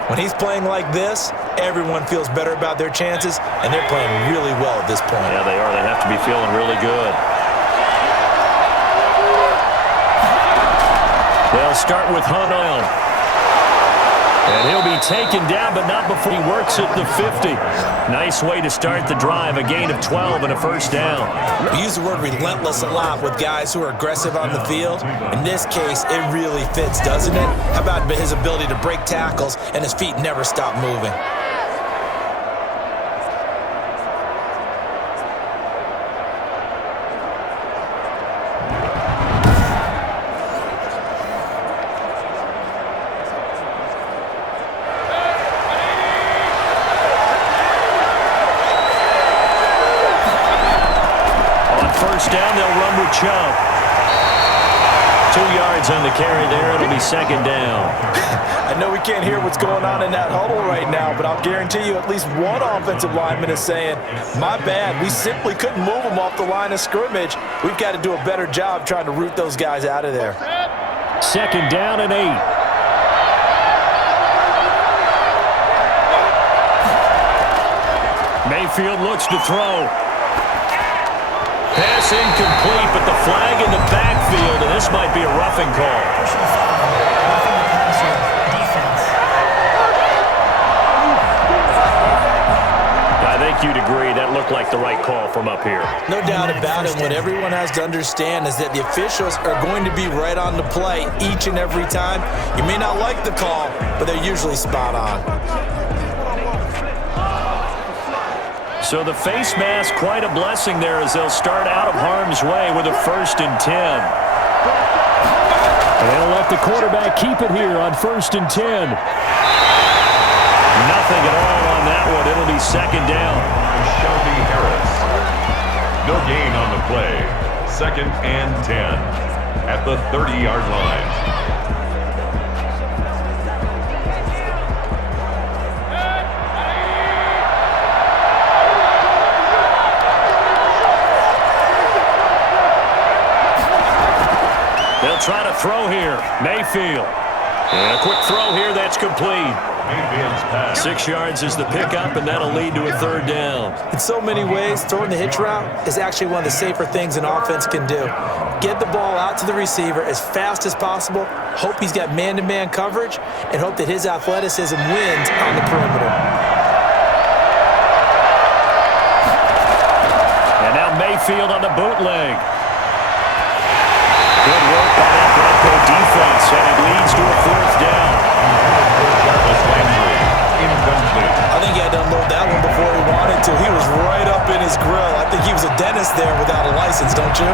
When he's playing like this, everyone feels better about their chances, and they're playing really well at this point. Yeah, they are. They have to be feeling really good. They'll start with Hunt on. And he'll be taken down, but not before he works at the 50. Nice way to start the drive, a gain of 12 and a first down. We use the word relentless a lot with guys who are aggressive on the field. In this case, it really fits, doesn't it? How about his ability to break tackles and his feet never stop moving? Down, they'll run with Chubb. 2 yards on the carry there. It'll be second down. I know we can't hear what's going on in that huddle right now, but I'll guarantee you at least one offensive lineman is saying, my bad, we simply couldn't move them off the line of scrimmage. We've got to do a better job trying to root those guys out of there. Second down and 8. Mayfield looks to throw. Pass incomplete, but the flag in the backfield, and this might be a roughing call. I think you'd agree that looked like the right call from up here. No doubt about it. What everyone has to understand is that the officials are going to be right on the play each and every time. You may not like the call, but they're usually spot on. So the face mask, quite a blessing there as they'll start out of harm's way with a 1st and 10. And they'll let the quarterback keep it here on 1st and 10. Nothing at all on that one. It'll be second down. Shelby Harris. No gain on the play. 2nd and 10 at the 30-yard line. They'll try to throw here. Mayfield. And a quick throw here. That's complete. 6 yards is the pickup, and that'll lead to a 3rd down. In so many ways, throwing the hitch route is actually one of the safer things an offense can do. Get the ball out to the receiver as fast as possible, hope he's got man-to-man coverage, and hope that his athleticism wins on the perimeter. And now Mayfield on the bootleg. Good work by that Bronco defense, and it leads to a 4th down. I think he had to unload that one before he wanted to. He was right up in his grill. I think he was a dentist there without a license, don't you?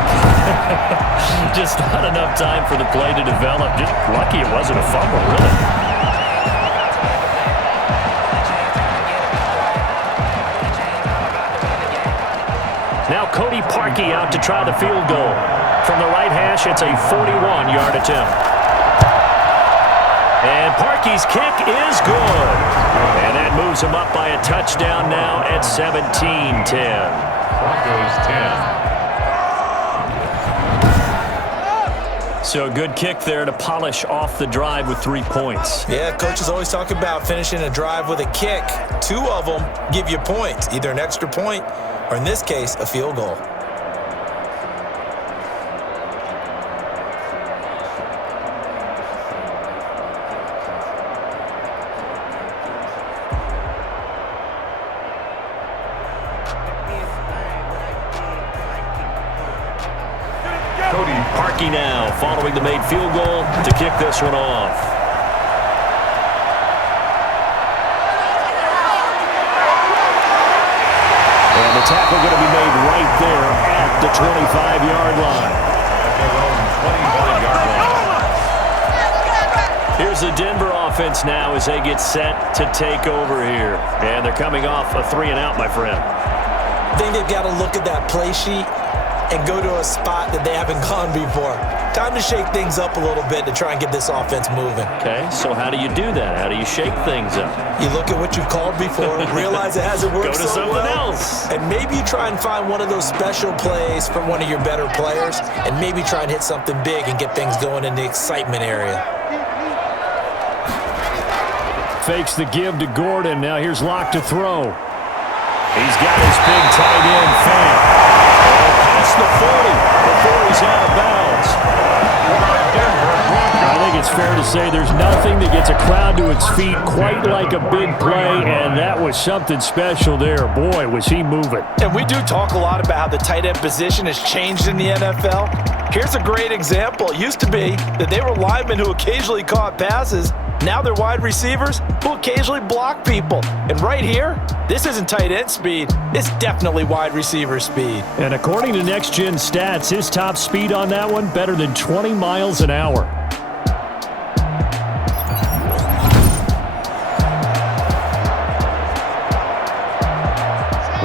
Just not enough time for the play to develop. Just lucky it wasn't a fumble, really. Now Cody Parkey out to try the field goal. From the right hash, it's a 41-yard attempt. And Parkey's kick is good. And that moves him up by a touchdown now at 17-10. Broncos 10. So a good kick there to polish off the drive with 3 points. Yeah, coaches always talk about finishing a drive with a kick. 2 of them give you points, either an extra point or, in this case, a field goal. Parkey now following the made field goal to kick this one off. And the tackle going to be made right there at the 25-yard line. Here's the Denver offense now as they get set to take over here. And they're coming off a 3-and-out, my friend. I think they've got to look at that play sheet and go to a spot that they haven't gone before. Time to shake things up a little bit to try and get this offense moving. Okay, so how do you do that? How do you shake things up? You look at what you've called before, realize it hasn't worked so so well. Go to something else. else. And maybe you try and find one of those special plays from one of your better players, and maybe try and hit something big and get things going in the excitement area. Fakes the give to Gordon. Now here's Locke to throw. He's got his big tight end, Fant. Past the 40 before he's out of bounds. I think it's fair to say there's nothing that gets a crowd to its feet quite like a big play, and that was something special there. Boy, was he moving. And we do talk a lot about how the tight end position has changed in the NFL. Here's a great example. It used to be that they were linemen who occasionally caught passes. Now they're wide receivers who occasionally block people. And right here, this isn't tight end speed. It's definitely wide receiver speed. And according to Next Gen Stats, his top speed on that one, better than 20 miles an hour.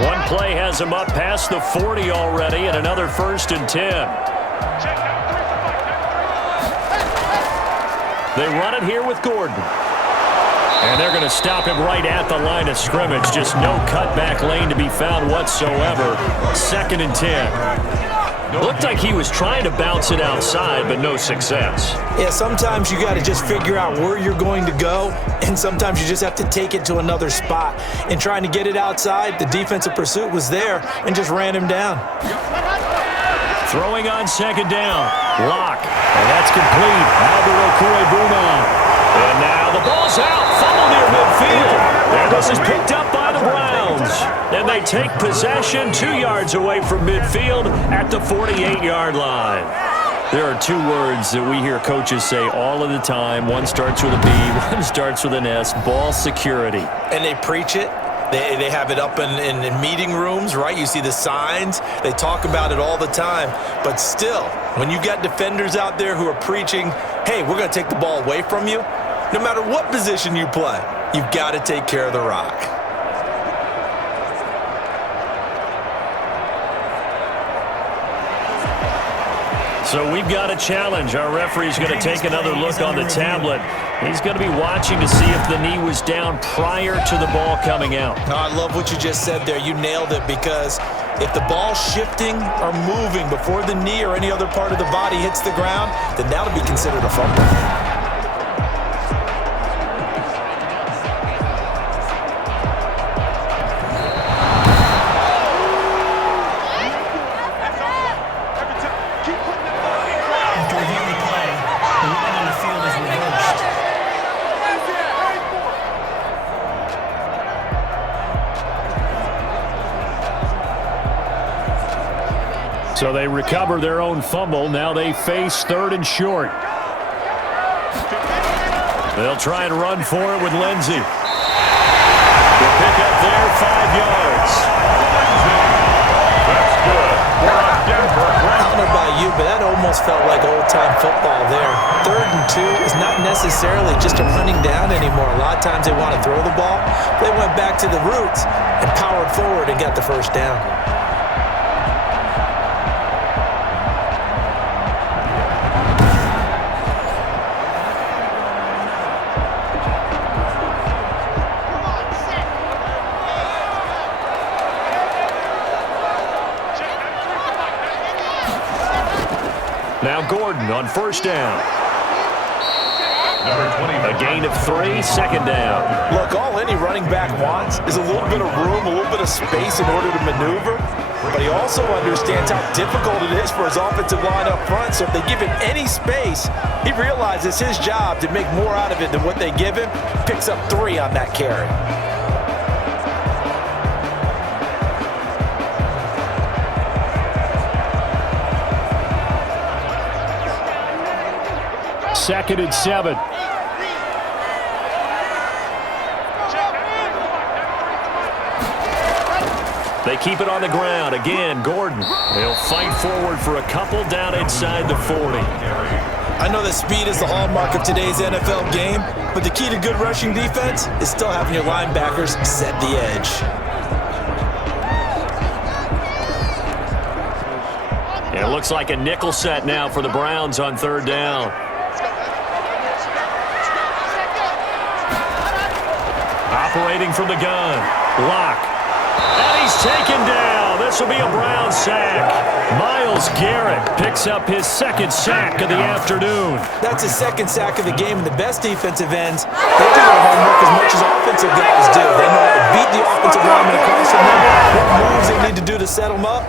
One play has him up past the 40 already, and another 1st and 10. They run it here with Gordon. And they're going to stop him right at the line of scrimmage. Just no cutback lane to be found whatsoever. 2nd and 10. Looked like he was trying to bounce it outside, but no success. Yeah, sometimes you got to just figure out where you're going to go, and sometimes you just have to take it to another spot. And trying to get it outside, the defensive pursuit was there and just ran him down. Throwing on 2nd down. Locke. And that's complete. Albert Okwuegbunam. And now the ball's out. Fumble near midfield. And this is picked up by the Browns. And they take possession 2 yards away from midfield at the 48-yard line. There are 2 words that we hear coaches say all of the time. One starts with a B, one starts with an S. Ball security. And they preach it. They have it up in meeting rooms, right? You see the signs. They talk about it all the time. But still, when you've got defenders out there who are preaching, hey, we're going to take the ball away from you, no matter what position you play, you've got to take care of the rock. So we've got a challenge. Our referee's going to take another look on the tablet. He's going to be watching to see if the knee was down prior to the ball coming out. Oh, I love what you just said there. You nailed it, because if the ball's shifting or moving before the knee or any other part of the body hits the ground, then that'll be considered a fumble. So they recover their own fumble. Now they face 3rd and short. They'll try and run for it with Lindsey. The pick up there, 5 yards. That's good. I don't know about you, but that almost felt like old-time football there. 3rd and 2 is not necessarily just a running down anymore. A lot of times they want to throw the ball. They went back to the roots and powered forward and got the 1st down. Now Gordon on 1st down. Number 20. A gain of 3, 2nd down. Look, all any running back wants is a little bit of room, a little bit of space in order to maneuver. But he also understands how difficult it is for his offensive line up front. So if they give him any space, he realizes his job to make more out of it than what they give him. Picks up 3 on that carry. Second and 7. They keep it on the ground. Again, Gordon. They'll fight forward for a couple down inside the 40. I know that speed is the hallmark of today's NFL game, but the key to good rushing defense is still having your linebackers set the edge. It looks like a nickel set now for the Browns on 3rd down. Operating from the gun. Locke. And he's taken down. This will be a Brown sack. Myles Garrett picks up his second sack of the afternoon. That's his second sack of the game, and the best defensive ends, they do their homework as much as offensive guys do. They know how to beat the offensive lineman across from them, what moves they need to do to set them up.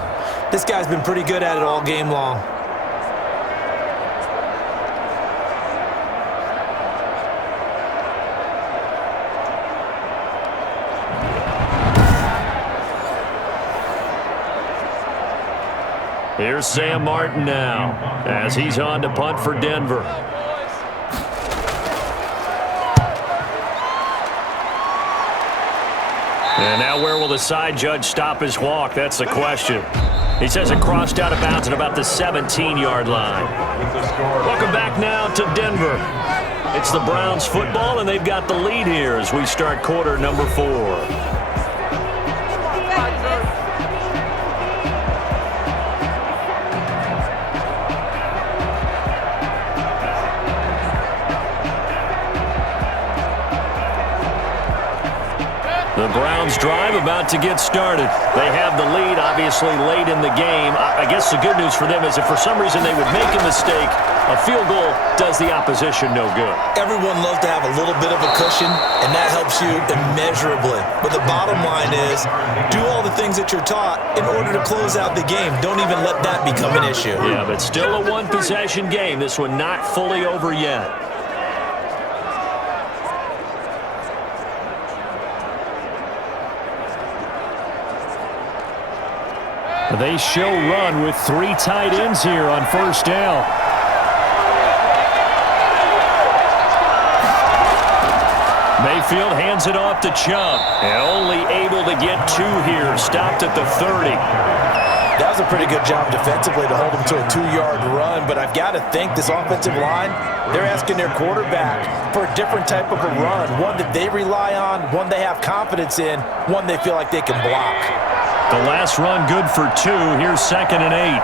This guy's been pretty good at it all game long. Here's Sam Martin now as he's on to punt for Denver. And now where will the side judge stop his walk? That's the question. He says it crossed out of bounds at about the 17-yard line. Welcome back now to Denver. It's the Browns football, and they've got the lead here as we start quarter number 4. The Browns drive about to get started. They have the lead, obviously, late in the game. I guess the good news for them is if for some reason they would make a mistake, a field goal does the opposition no good. Everyone loves to have a little bit of a cushion, and that helps you immeasurably. But the bottom line is, do all the things that you're taught in order to close out the game. Don't even let that become an issue. Yeah, but still a one-possession game. This one not fully over yet. They show run with 3 tight ends here on first down. Mayfield hands it off to Chubb. And only able to get 2 here. Stopped at the 30. That was a pretty good job defensively to hold him to a 2-yard run, but I've got to think this offensive line, they're asking their quarterback for a different type of a run, one that they rely on, one they have confidence in, one they feel like they can block. The last run good for 2. Here's 2nd and 8.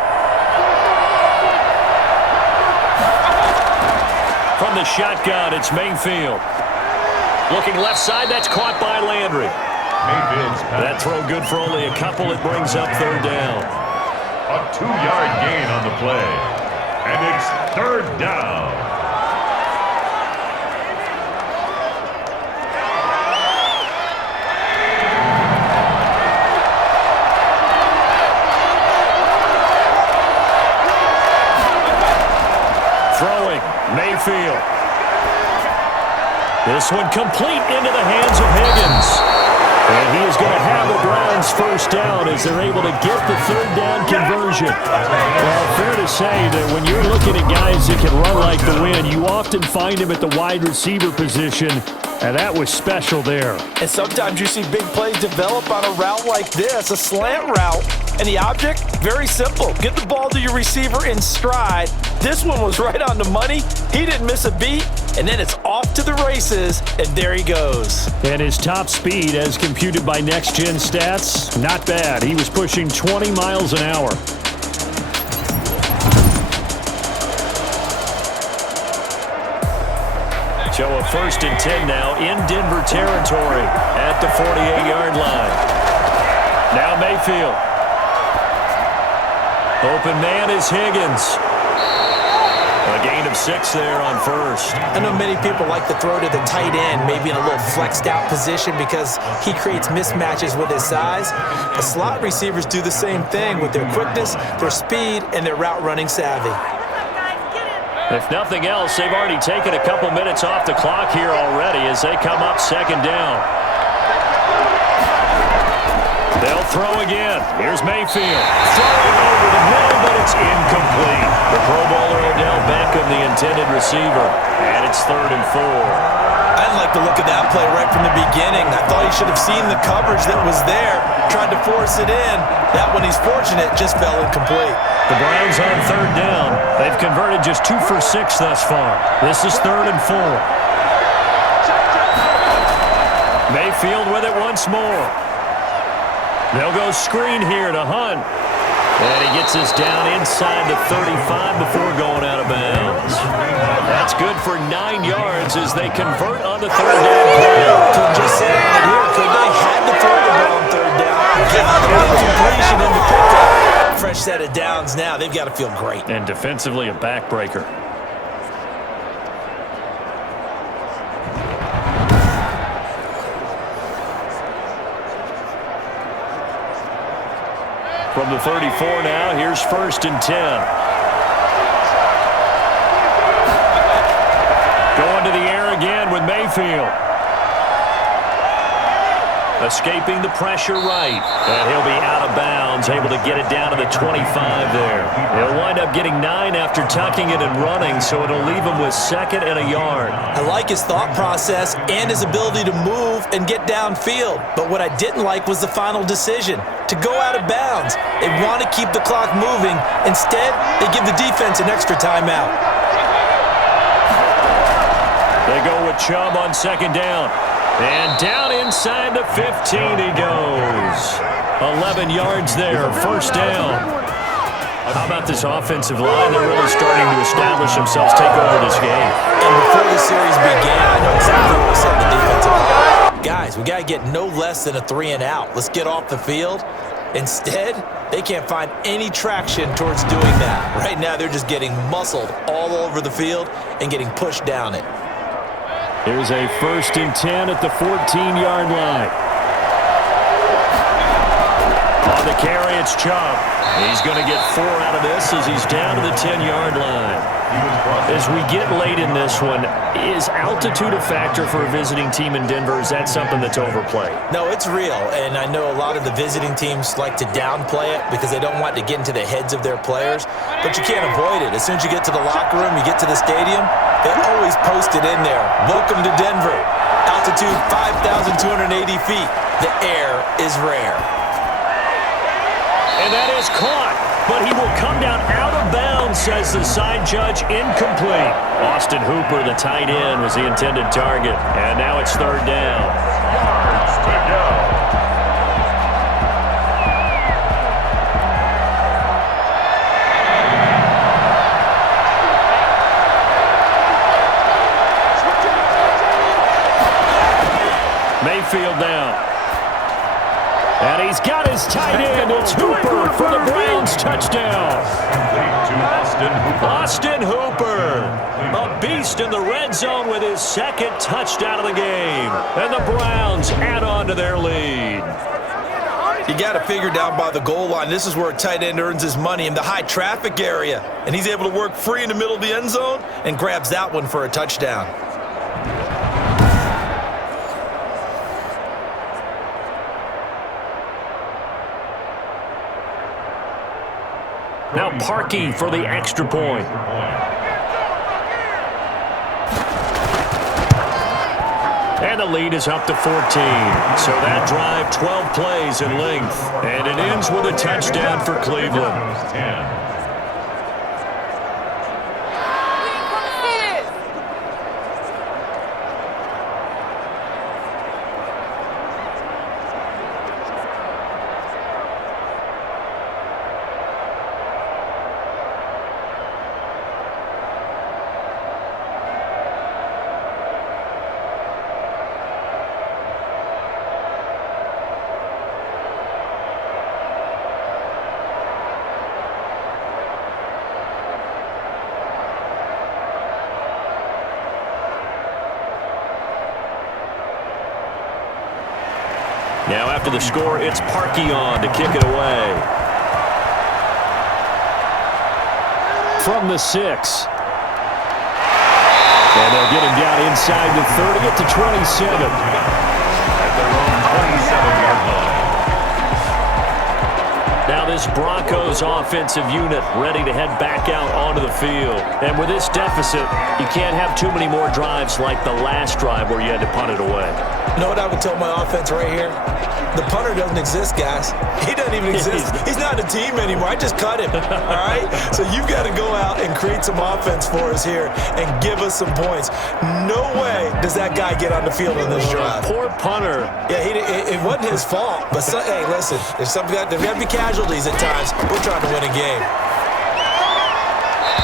From the shotgun, it's Mayfield. Looking left side, that's caught by Landry. That throw good for only a couple. It brings up 3rd down. A 2-yard gain on the play. And it's 3rd down. Mayfield. This one complete into the hands of Higgins. And he is going to have the Browns first down as they're able to get the 3rd down conversion. Well, fair to say that when you're looking at guys that can run like the wind, you often find him at the wide receiver position, and that was special there. And sometimes you see big plays develop on a route like this, a slant route, and the object, very simple. Get the ball to your receiver in stride. This one was right on the money. He didn't miss a beat, and then it's off to the races, and there he goes. And his top speed, as computed by Next Gen Stats, not bad. He was pushing 20 miles an hour. So a 1st and 10 now in Denver territory at the 48-yard line. Now Mayfield. Open man is Higgins. A gain of 6 there on 1st. I know many people like to throw to the tight end, maybe in a little flexed out position because he creates mismatches with his size. The slot receivers do the same thing with their quickness, their speed, and their route running savvy. If nothing else, they've already taken a couple minutes off the clock here already as they come up 2nd down. They'll throw again. Here's Mayfield. Throwing over the middle, but it's incomplete. The Pro Bowler Odell Beckham, the intended receiver. And it's 3rd and 4. I didn't like the look of that play right from the beginning. I thought he should have seen the coverage that was there, tried to force it in. That one, he's fortunate, just fell incomplete. The Browns on 3rd down. They've converted just 2 for 6 thus far. This is 3rd and 4. Mayfield with it once more. They'll go screen here to Hunt. And he gets this down inside the 35 before going out of bounds. That's good for 9 yards as they convert on the 3rd down play. Just saying right here, could they had to throw the ball on 3rd down? set of downs now. They've got to feel great. And defensively, a backbreaker. From the 34 now, here's 1st and 10. Going to the air again with Mayfield. Escaping the pressure right. And he'll be out of bounds, able to get it down to the 25 there. He'll wind up getting 9 after tucking it and running, so it'll leave him with 2nd and a yard. I like his thought process and his ability to move and get downfield. But what I didn't like was the final decision, to go out of bounds. They want to keep the clock moving. Instead, they give the defense an extra timeout. They go with Chubb on 2nd down. And down inside the 15 he goes. 11 yards there, 1st down. How about this offensive line? They're really starting to establish themselves, take over this game. And before the series began, I know exactly what was said in the defensive line. Guys, we got to get no less than a 3 and out. Let's get off the field. Instead, they can't find any traction towards doing that. Right now, they're just getting muscled all over the field and getting pushed down it. Here's a 1st and 10 at the 14-yard line. On the carry, it's Chubb. He's going to get 4 out of this as he's down to the 10-yard line. As we get late in this one, is altitude a factor for a visiting team in Denver? Is that something that's overplayed? No, it's real, and I know a lot of the visiting teams like to downplay it because they don't want to get into the heads of their players, but you can't avoid it. As soon as you get to the locker room, you get to the stadium, they always post it in there. Welcome to Denver. Altitude 5,280 feet. The air is rare. And that is caught, but he will come down out of bounds, says the side judge. Incomplete. Austin Hooper, the tight end, was the intended target. And now it's 3rd down. Yards to go. Mayfield down. And he's got his tight end. It's Hooper for the Browns touchdown. Complete to Austin Hooper. Austin Hooper, a beast in the red zone with his 2nd touchdown of the game. And the Browns add on to their lead. You got to figure down by the goal line. This is where a tight end earns his money, in the high traffic area. And he's able to work free in the middle of the end zone and grabs that one for a touchdown. Now Parkey for the extra point. And the lead is up to 14. So that drive, 12 plays in length. And it ends with a touchdown for Cleveland. Now after the score, it's Parkey on to kick it away. From the 6. And they'll get him down inside the 30 at the 27. At their own 27-yard line. Now this Broncos offensive unit ready to head back out onto the field. And with this deficit, you can't have too many more drives like the last drive where you had to punt it away. You know what I would tell my offense right here? The punter doesn't exist, guys. He doesn't even exist. He's not a team anymore. I just cut him, all right? So you've got to go out and create some offense for us here and give us some points. No way does that guy get on the field in this drive. Poor punter. Yeah, it wasn't his fault. But, hey, listen, there's got to be casualties at times. We're trying to win a game.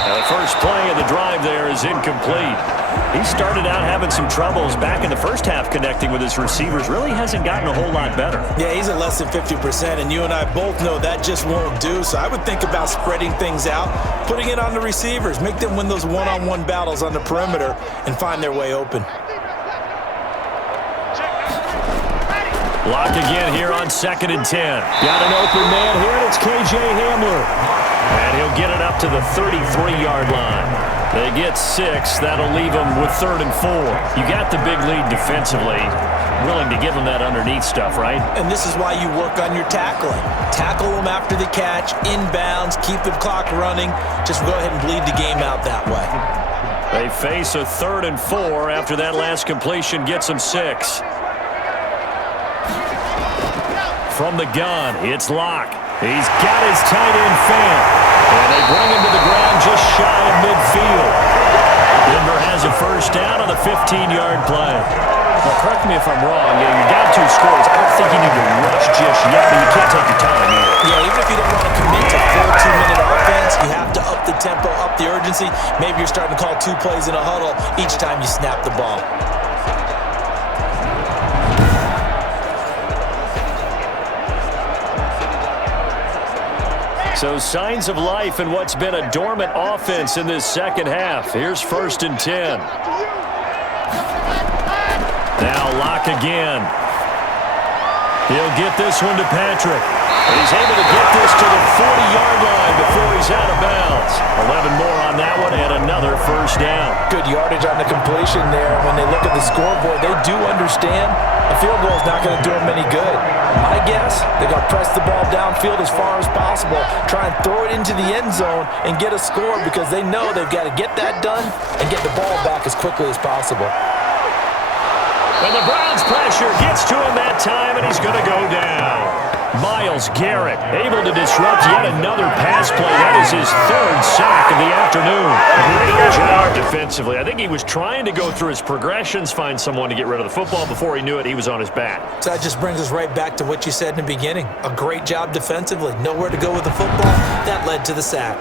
Now the first play of the drive there is incomplete. He started out having some troubles back in the first half connecting with his receivers. Really hasn't gotten a whole lot better. Yeah, he's at less than 50%, and you and I both know that just won't do. So I would think about spreading things out, putting it on the receivers, make them win those one-on-one battles on the perimeter and find their way open. Lock again here on 2nd and 10. Got an open man here, and it's KJ Hamler. And he'll get it up to the 33-yard line. They get 6. That'll leave them with 3rd and 4. You got the big lead defensively. Willing to give them that underneath stuff, right? And this is why you work on your tackling. Tackle them after the catch, inbounds, keep the clock running. Just go ahead and bleed the game out that way. They face a 3rd and 4 after that last completion gets them 6. From the gun, it's Locke. He's got his tight end fan. And they bring him to the ground just shy of midfield. Denver has a first down on the 15-yard play. Well, correct me if I'm wrong. You got 2 scores. I don't think you need to rush just yet, but you can't take your time either. Yeah, even if you don't want to commit to full 2-minute offense, you have to up the tempo, up the urgency. Maybe you're starting to call 2 plays in a huddle each time you snap the ball. So signs of life in what's been a dormant offense in this second half. Here's 1st and 10. Now Locke again. He'll get this one to Patrick. And he's able to get this to the 40-yard line before he's out of bounds. 11 more on that one and another first down. Good yardage on the completion there. When they look at the scoreboard, they do understand a field goal is not going to do them any good. My guess, they're going to press the ball downfield as far as possible, try and throw it into the end zone and get a score because they know they've got to get that done and get the ball back as quickly as possible. And the Browns pressure gets to him that time, and he's going to go down. Myles Garrett able to disrupt yet another pass play. That is his 3rd sack of the afternoon. Great job defensively. I think he was trying to go through his progressions, find someone to get rid of the football. Before he knew it, he was on his back. So that just brings us right back to what you said in the beginning. A great job defensively. Nowhere to go with the football. That led to the sack.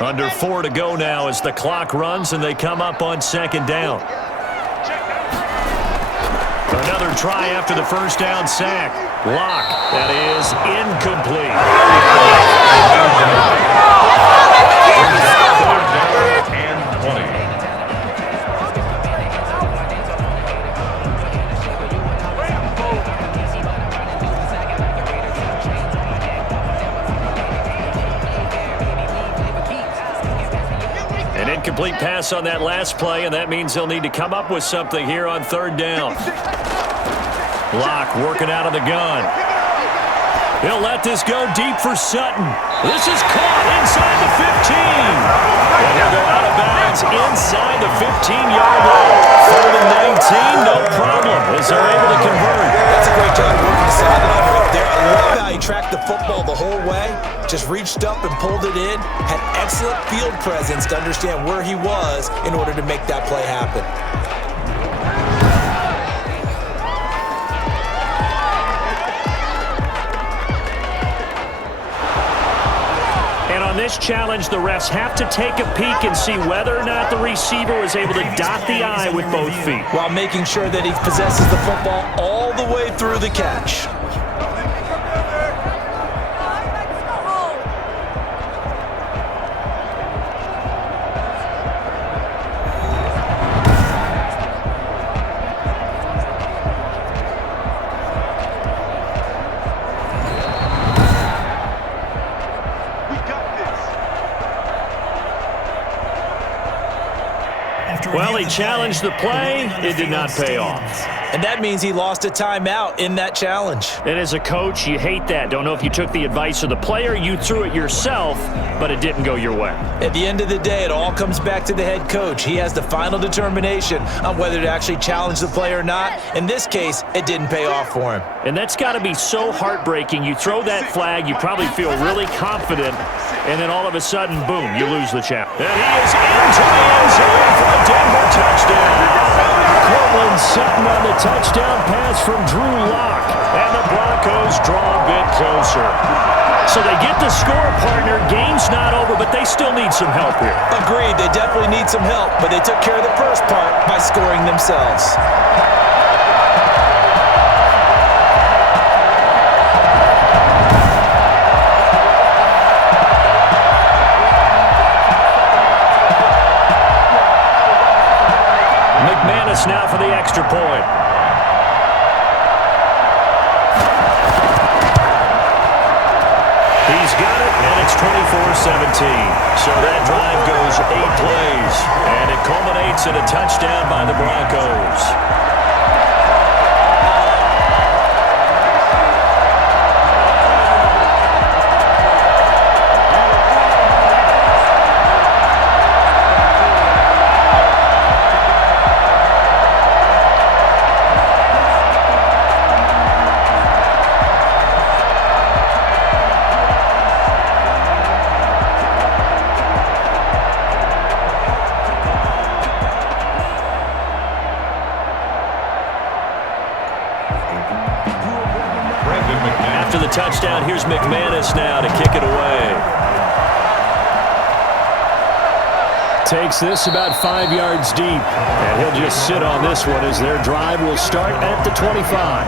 Under 4 to go now as the clock runs and they come up on 2nd down. Another try after the first down sack. Locke, that is incomplete. And 20. Incomplete pass on that last play, and that means they'll need to come up with something here on 3rd down. Locke working out of the gun. He'll let this go deep for Sutton. This is caught inside the 15. And he'll go out of bounds inside the 15-yard line. 3rd and 19, no problem, as they're able to convert. That's a great job working the sideline right there. I love how he tracked the football the whole way, just reached up and pulled it in, had excellent field presence to understand where he was in order to make that play happen. On this challenge, the refs have to take a peek and see whether or not the receiver was able to dot the I with both feet, while making sure that he possesses the football all the way through the catch. Well, he challenged the play. It did not pay off. And that means he lost a timeout in that challenge. And as a coach, you hate that. Don't know if you took the advice of the player, you threw it yourself, but it didn't go your way. At the end of the day, it all comes back to the head coach. He has the final determination on whether to actually challenge the play or not. In this case, it didn't pay off for him. And that's got to be so heartbreaking. You throw that flag, you probably feel really confident, and then all of a sudden, boom, you lose the challenge. And he is into the end zone for a Denver touchdown. Cortland Sutton on the touchdown pass from Drew Lock. And the Broncos draw a bit closer. So they get the score, partner. Game's not over, but they still need some help here. Agreed, they definitely need some help, but they took care of the first part by scoring themselves. McManus now for the extra point. He's got it, and it's 24-17. So that drive goes 8 plays, and it culminates in a touchdown by the Broncos. After the touchdown, here's McManus now to kick it away. Takes this about 5 yards deep, and he'll just sit on this one as their drive will start at the 25.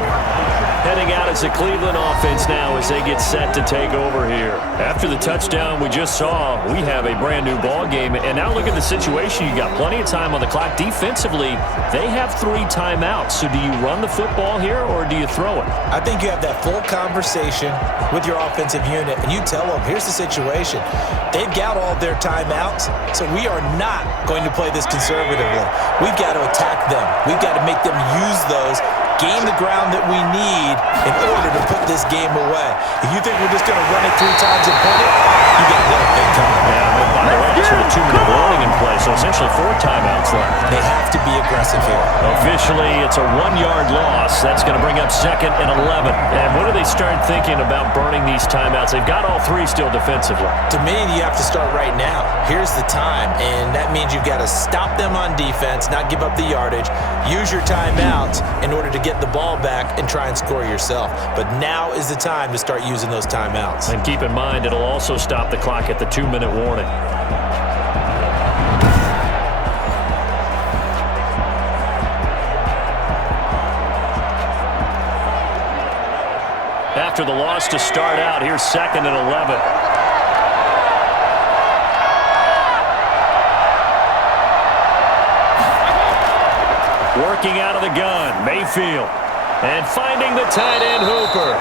Heading out as the Cleveland offense now as they get set to take over here. After the touchdown we just saw, we have a brand new ball game. And now look at the situation. You got plenty of time on the clock. Defensively, they have 3 timeouts. So do you run the football here or do you throw it? I think you have that full conversation with your offensive unit, and you tell them, here's the situation. They've got all their timeouts, so we are not going to play this conservatively. We've got to attack them. We've got to make them use those, gain the ground that we need in order to put this game away. If you think we're just going to run it 3 times and punt it, you got another thing coming. Yeah, but by the way, it's with a 2-minute warning in play, so essentially 4 timeouts left. They have to be aggressive here. Officially, it's a 1-yard loss. That's going to bring up 2nd and 11. And when do they start thinking about burning these timeouts? They've got all 3 still defensively. To me, you have to start right now. Here's the time, and that means you've got to stop them on defense, not give up the yardage, use your timeouts in order to get the ball back and try and score yourself. But now is the time to start using those timeouts. And keep in mind, it'll also stop the clock at the 2-minute warning. After the loss to start out, here's 2nd and 11. Working out of the gun, Mayfield. And finding the tight end, Hooper.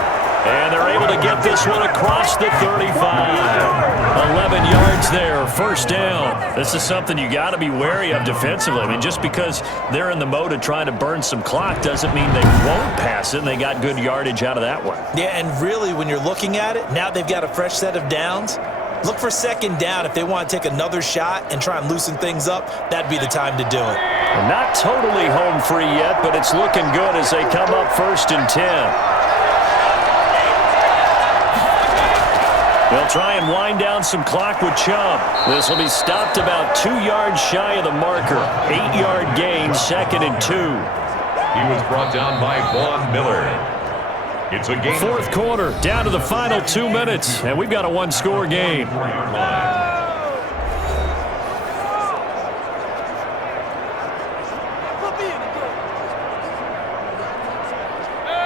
And they're able to get this one across the 35. 11 yards there, first down. This is something you got to be wary of defensively. I mean, just because they're in the mode of trying to burn some clock doesn't mean they won't pass it, and they got good yardage out of that one. Yeah, and really, when you're looking at it, now they've got a fresh set of downs. Look for 2nd down. If they want to take another shot and try and loosen things up, that'd be the time to do it. Not totally home free yet, but it's looking good as they come up 1st and 10. They'll try and wind down some clock with Chubb. This will be stopped about 2 yards shy of the marker. 8-yard gain, 2nd and 2. He was brought down by Vaughn Miller. It's a game. 4th quarter, down to the final 2 minutes, and we've got a 1-score game.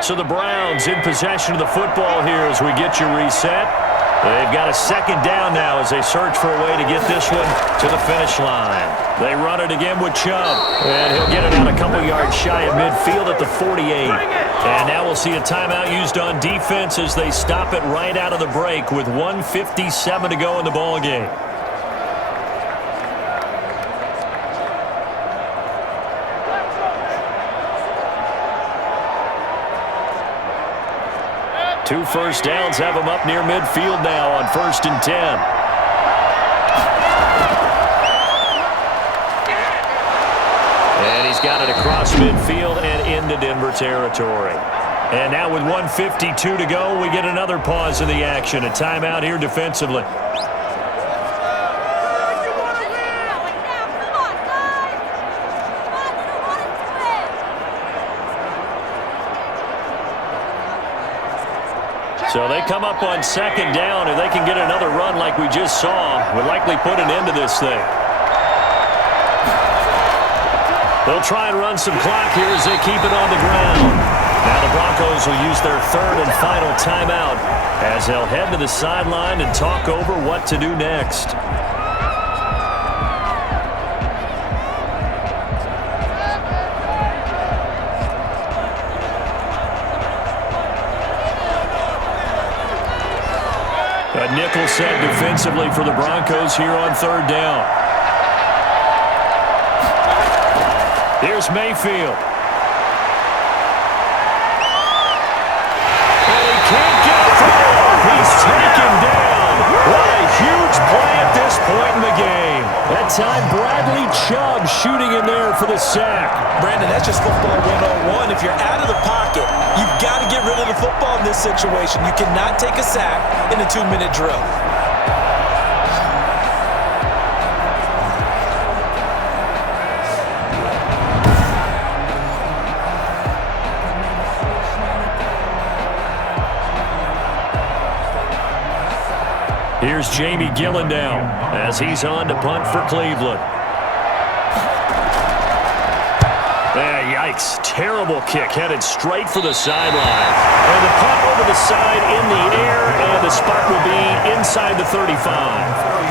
So the Browns in possession of the football here as we get you reset. They've got a 2nd down now as they search for a way to get this one to the finish line. They run it again with Chubb, and he'll get it out a couple yards shy of midfield at the 48. And now we'll see a timeout used on defense as they stop it right out of the break with 1:57 to go in the ball game. Two first downs have him up near midfield now on 1st and 10. And he's got it across midfield and into Denver territory. And now with 1:52 to go, we get another pause in the action. A timeout here defensively. So they come up on second down, and they can get another run like we just saw. Would likely put an end to this thing. They'll try and run some clock here as they keep it on the ground. Now the Broncos will use their third and final timeout as they'll head to the sideline and talk over what to do next. A nickel set defensively for the Broncos here on third down. Here's Mayfield. And he can't get through. He's taken down. What a huge play at this point in the game. That time, Bradley Chubb shooting in there for the sack. Brandon, that's just football 101. If you're out of the pocket, you've got to get rid of the football in this situation. You cannot take a sack in a 2-minute drill. Here's Jamie Gillen now as he's on to punt for Cleveland. Yikes. Terrible kick headed straight for the sideline. And the punt over the side in the air, and the spot will be inside the 35.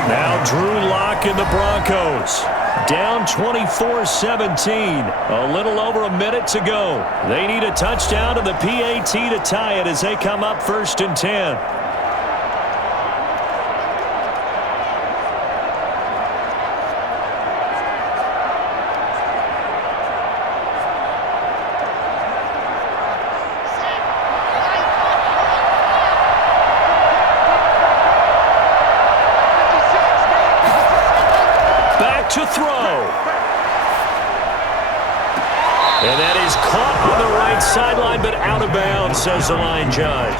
Now Drew Lock and the Broncos. Down 24-17. A little over a minute to go. They need a touchdown to the PAT to tie it as they come up 1st and 10. To throw. And that is caught on the right sideline, but out of bounds, says the line judge.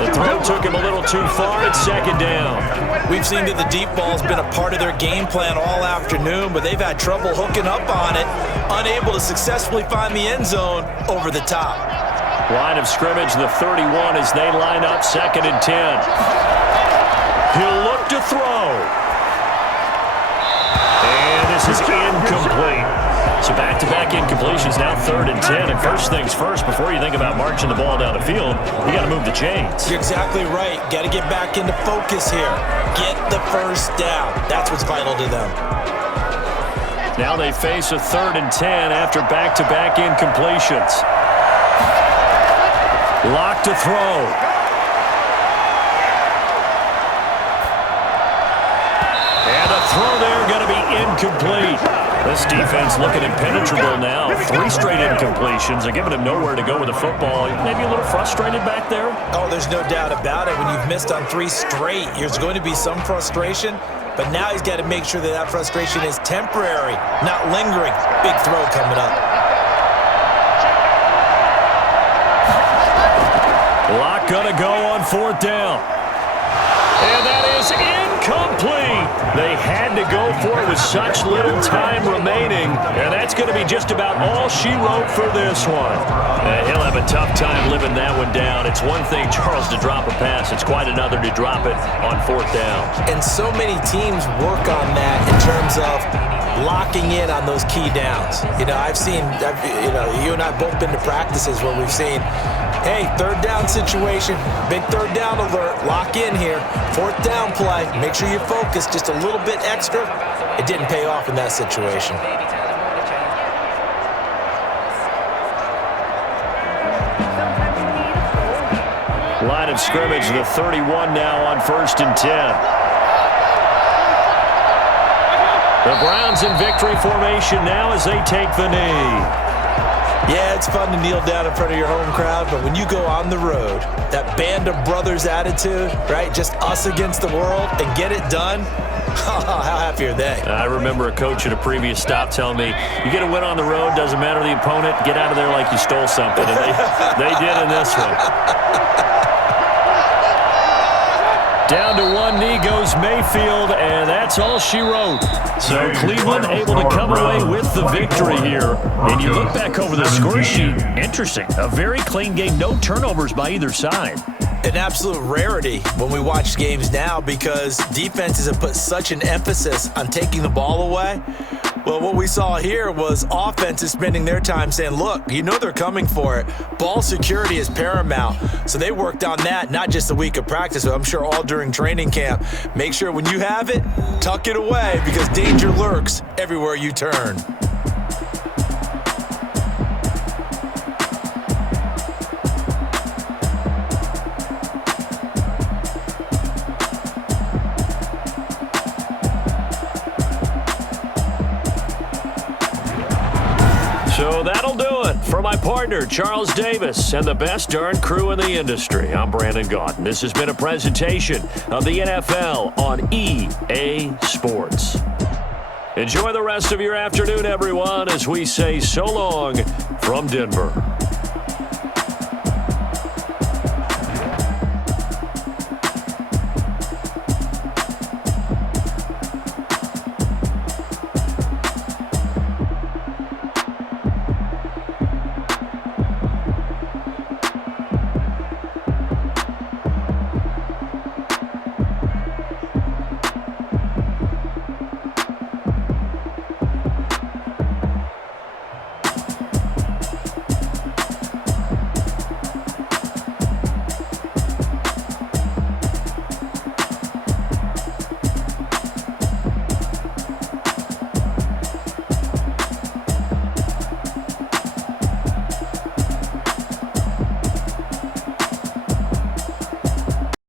The throw took him a little too far at second down. We've seen that the deep ball's been a part of their game plan all afternoon, but they've had trouble hooking up on it, unable to successfully find the end zone over the top. Line of scrimmage, the 31, as they line up 2nd and 10. He'll look to throw. This is incomplete. So back-to-back incompletions, now 3rd and 10. And first things first, before you think about marching the ball down the field, you got to move the chains. You're exactly right. Got to get back into focus here. Get the first down. That's what's vital to them. Now they face a 3rd and 10 after back-to-back incompletions. Lock to throw. Throw there going to be incomplete. This defense looking impenetrable now. 3 straight incompletions. They're giving him nowhere to go with the football. Maybe a little frustrated back there. Oh, there's no doubt about it. When you've missed on 3 straight, there's going to be some frustration. But now he's got to make sure that that frustration is temporary, not lingering. Big throw coming up. Lock going to go on 4th down. And that is incomplete. They had to go for it with such little time remaining. And that's going to be just about all she wrote for this one. He'll have a tough time living that one down. It's one thing, Charles, to drop a pass. It's quite another to drop it on 4th down. And so many teams work on that in terms of locking in on those key downs. You know, you and I both been to practices where we've seen, hey, 3rd down situation, big 3rd down alert, lock in here, 4th down play, make sure you focus just a little bit extra. It didn't pay off in that situation. Line of scrimmage, the 31 now on 1st and 10. The Browns in victory formation now as they take the knee. Yeah, it's fun to kneel down in front of your home crowd, but when you go on the road, that band of brothers attitude, right? Just us against the world and get it done. How happy are they? I remember a coach at a previous stop telling me, you get a win on the road, doesn't matter the opponent, get out of there like you stole something. And they did in this one. Down to one knee goes Mayfield, and that's all she wrote. So Cleveland able to come away with the victory here. And you look back over the score sheet, interesting. A very clean game, no turnovers by either side. an absolute rarity when we watch games now because defenses have put such an emphasis on taking the ball away. Well, what we saw here was offenses spending their time saying, look, you know they're coming for it. Ball security is paramount. So they worked on that, not just a week of practice, but I'm sure all during training camp. Make sure when you have it, tuck it away because danger lurks everywhere you turn. So that'll do it for my partner, Charles Davis, and the best darn crew in the industry. I'm Brandon Gaudin. This has been a presentation of the NFL on EA Sports. Enjoy the rest of your afternoon, everyone, as we say so long from Denver.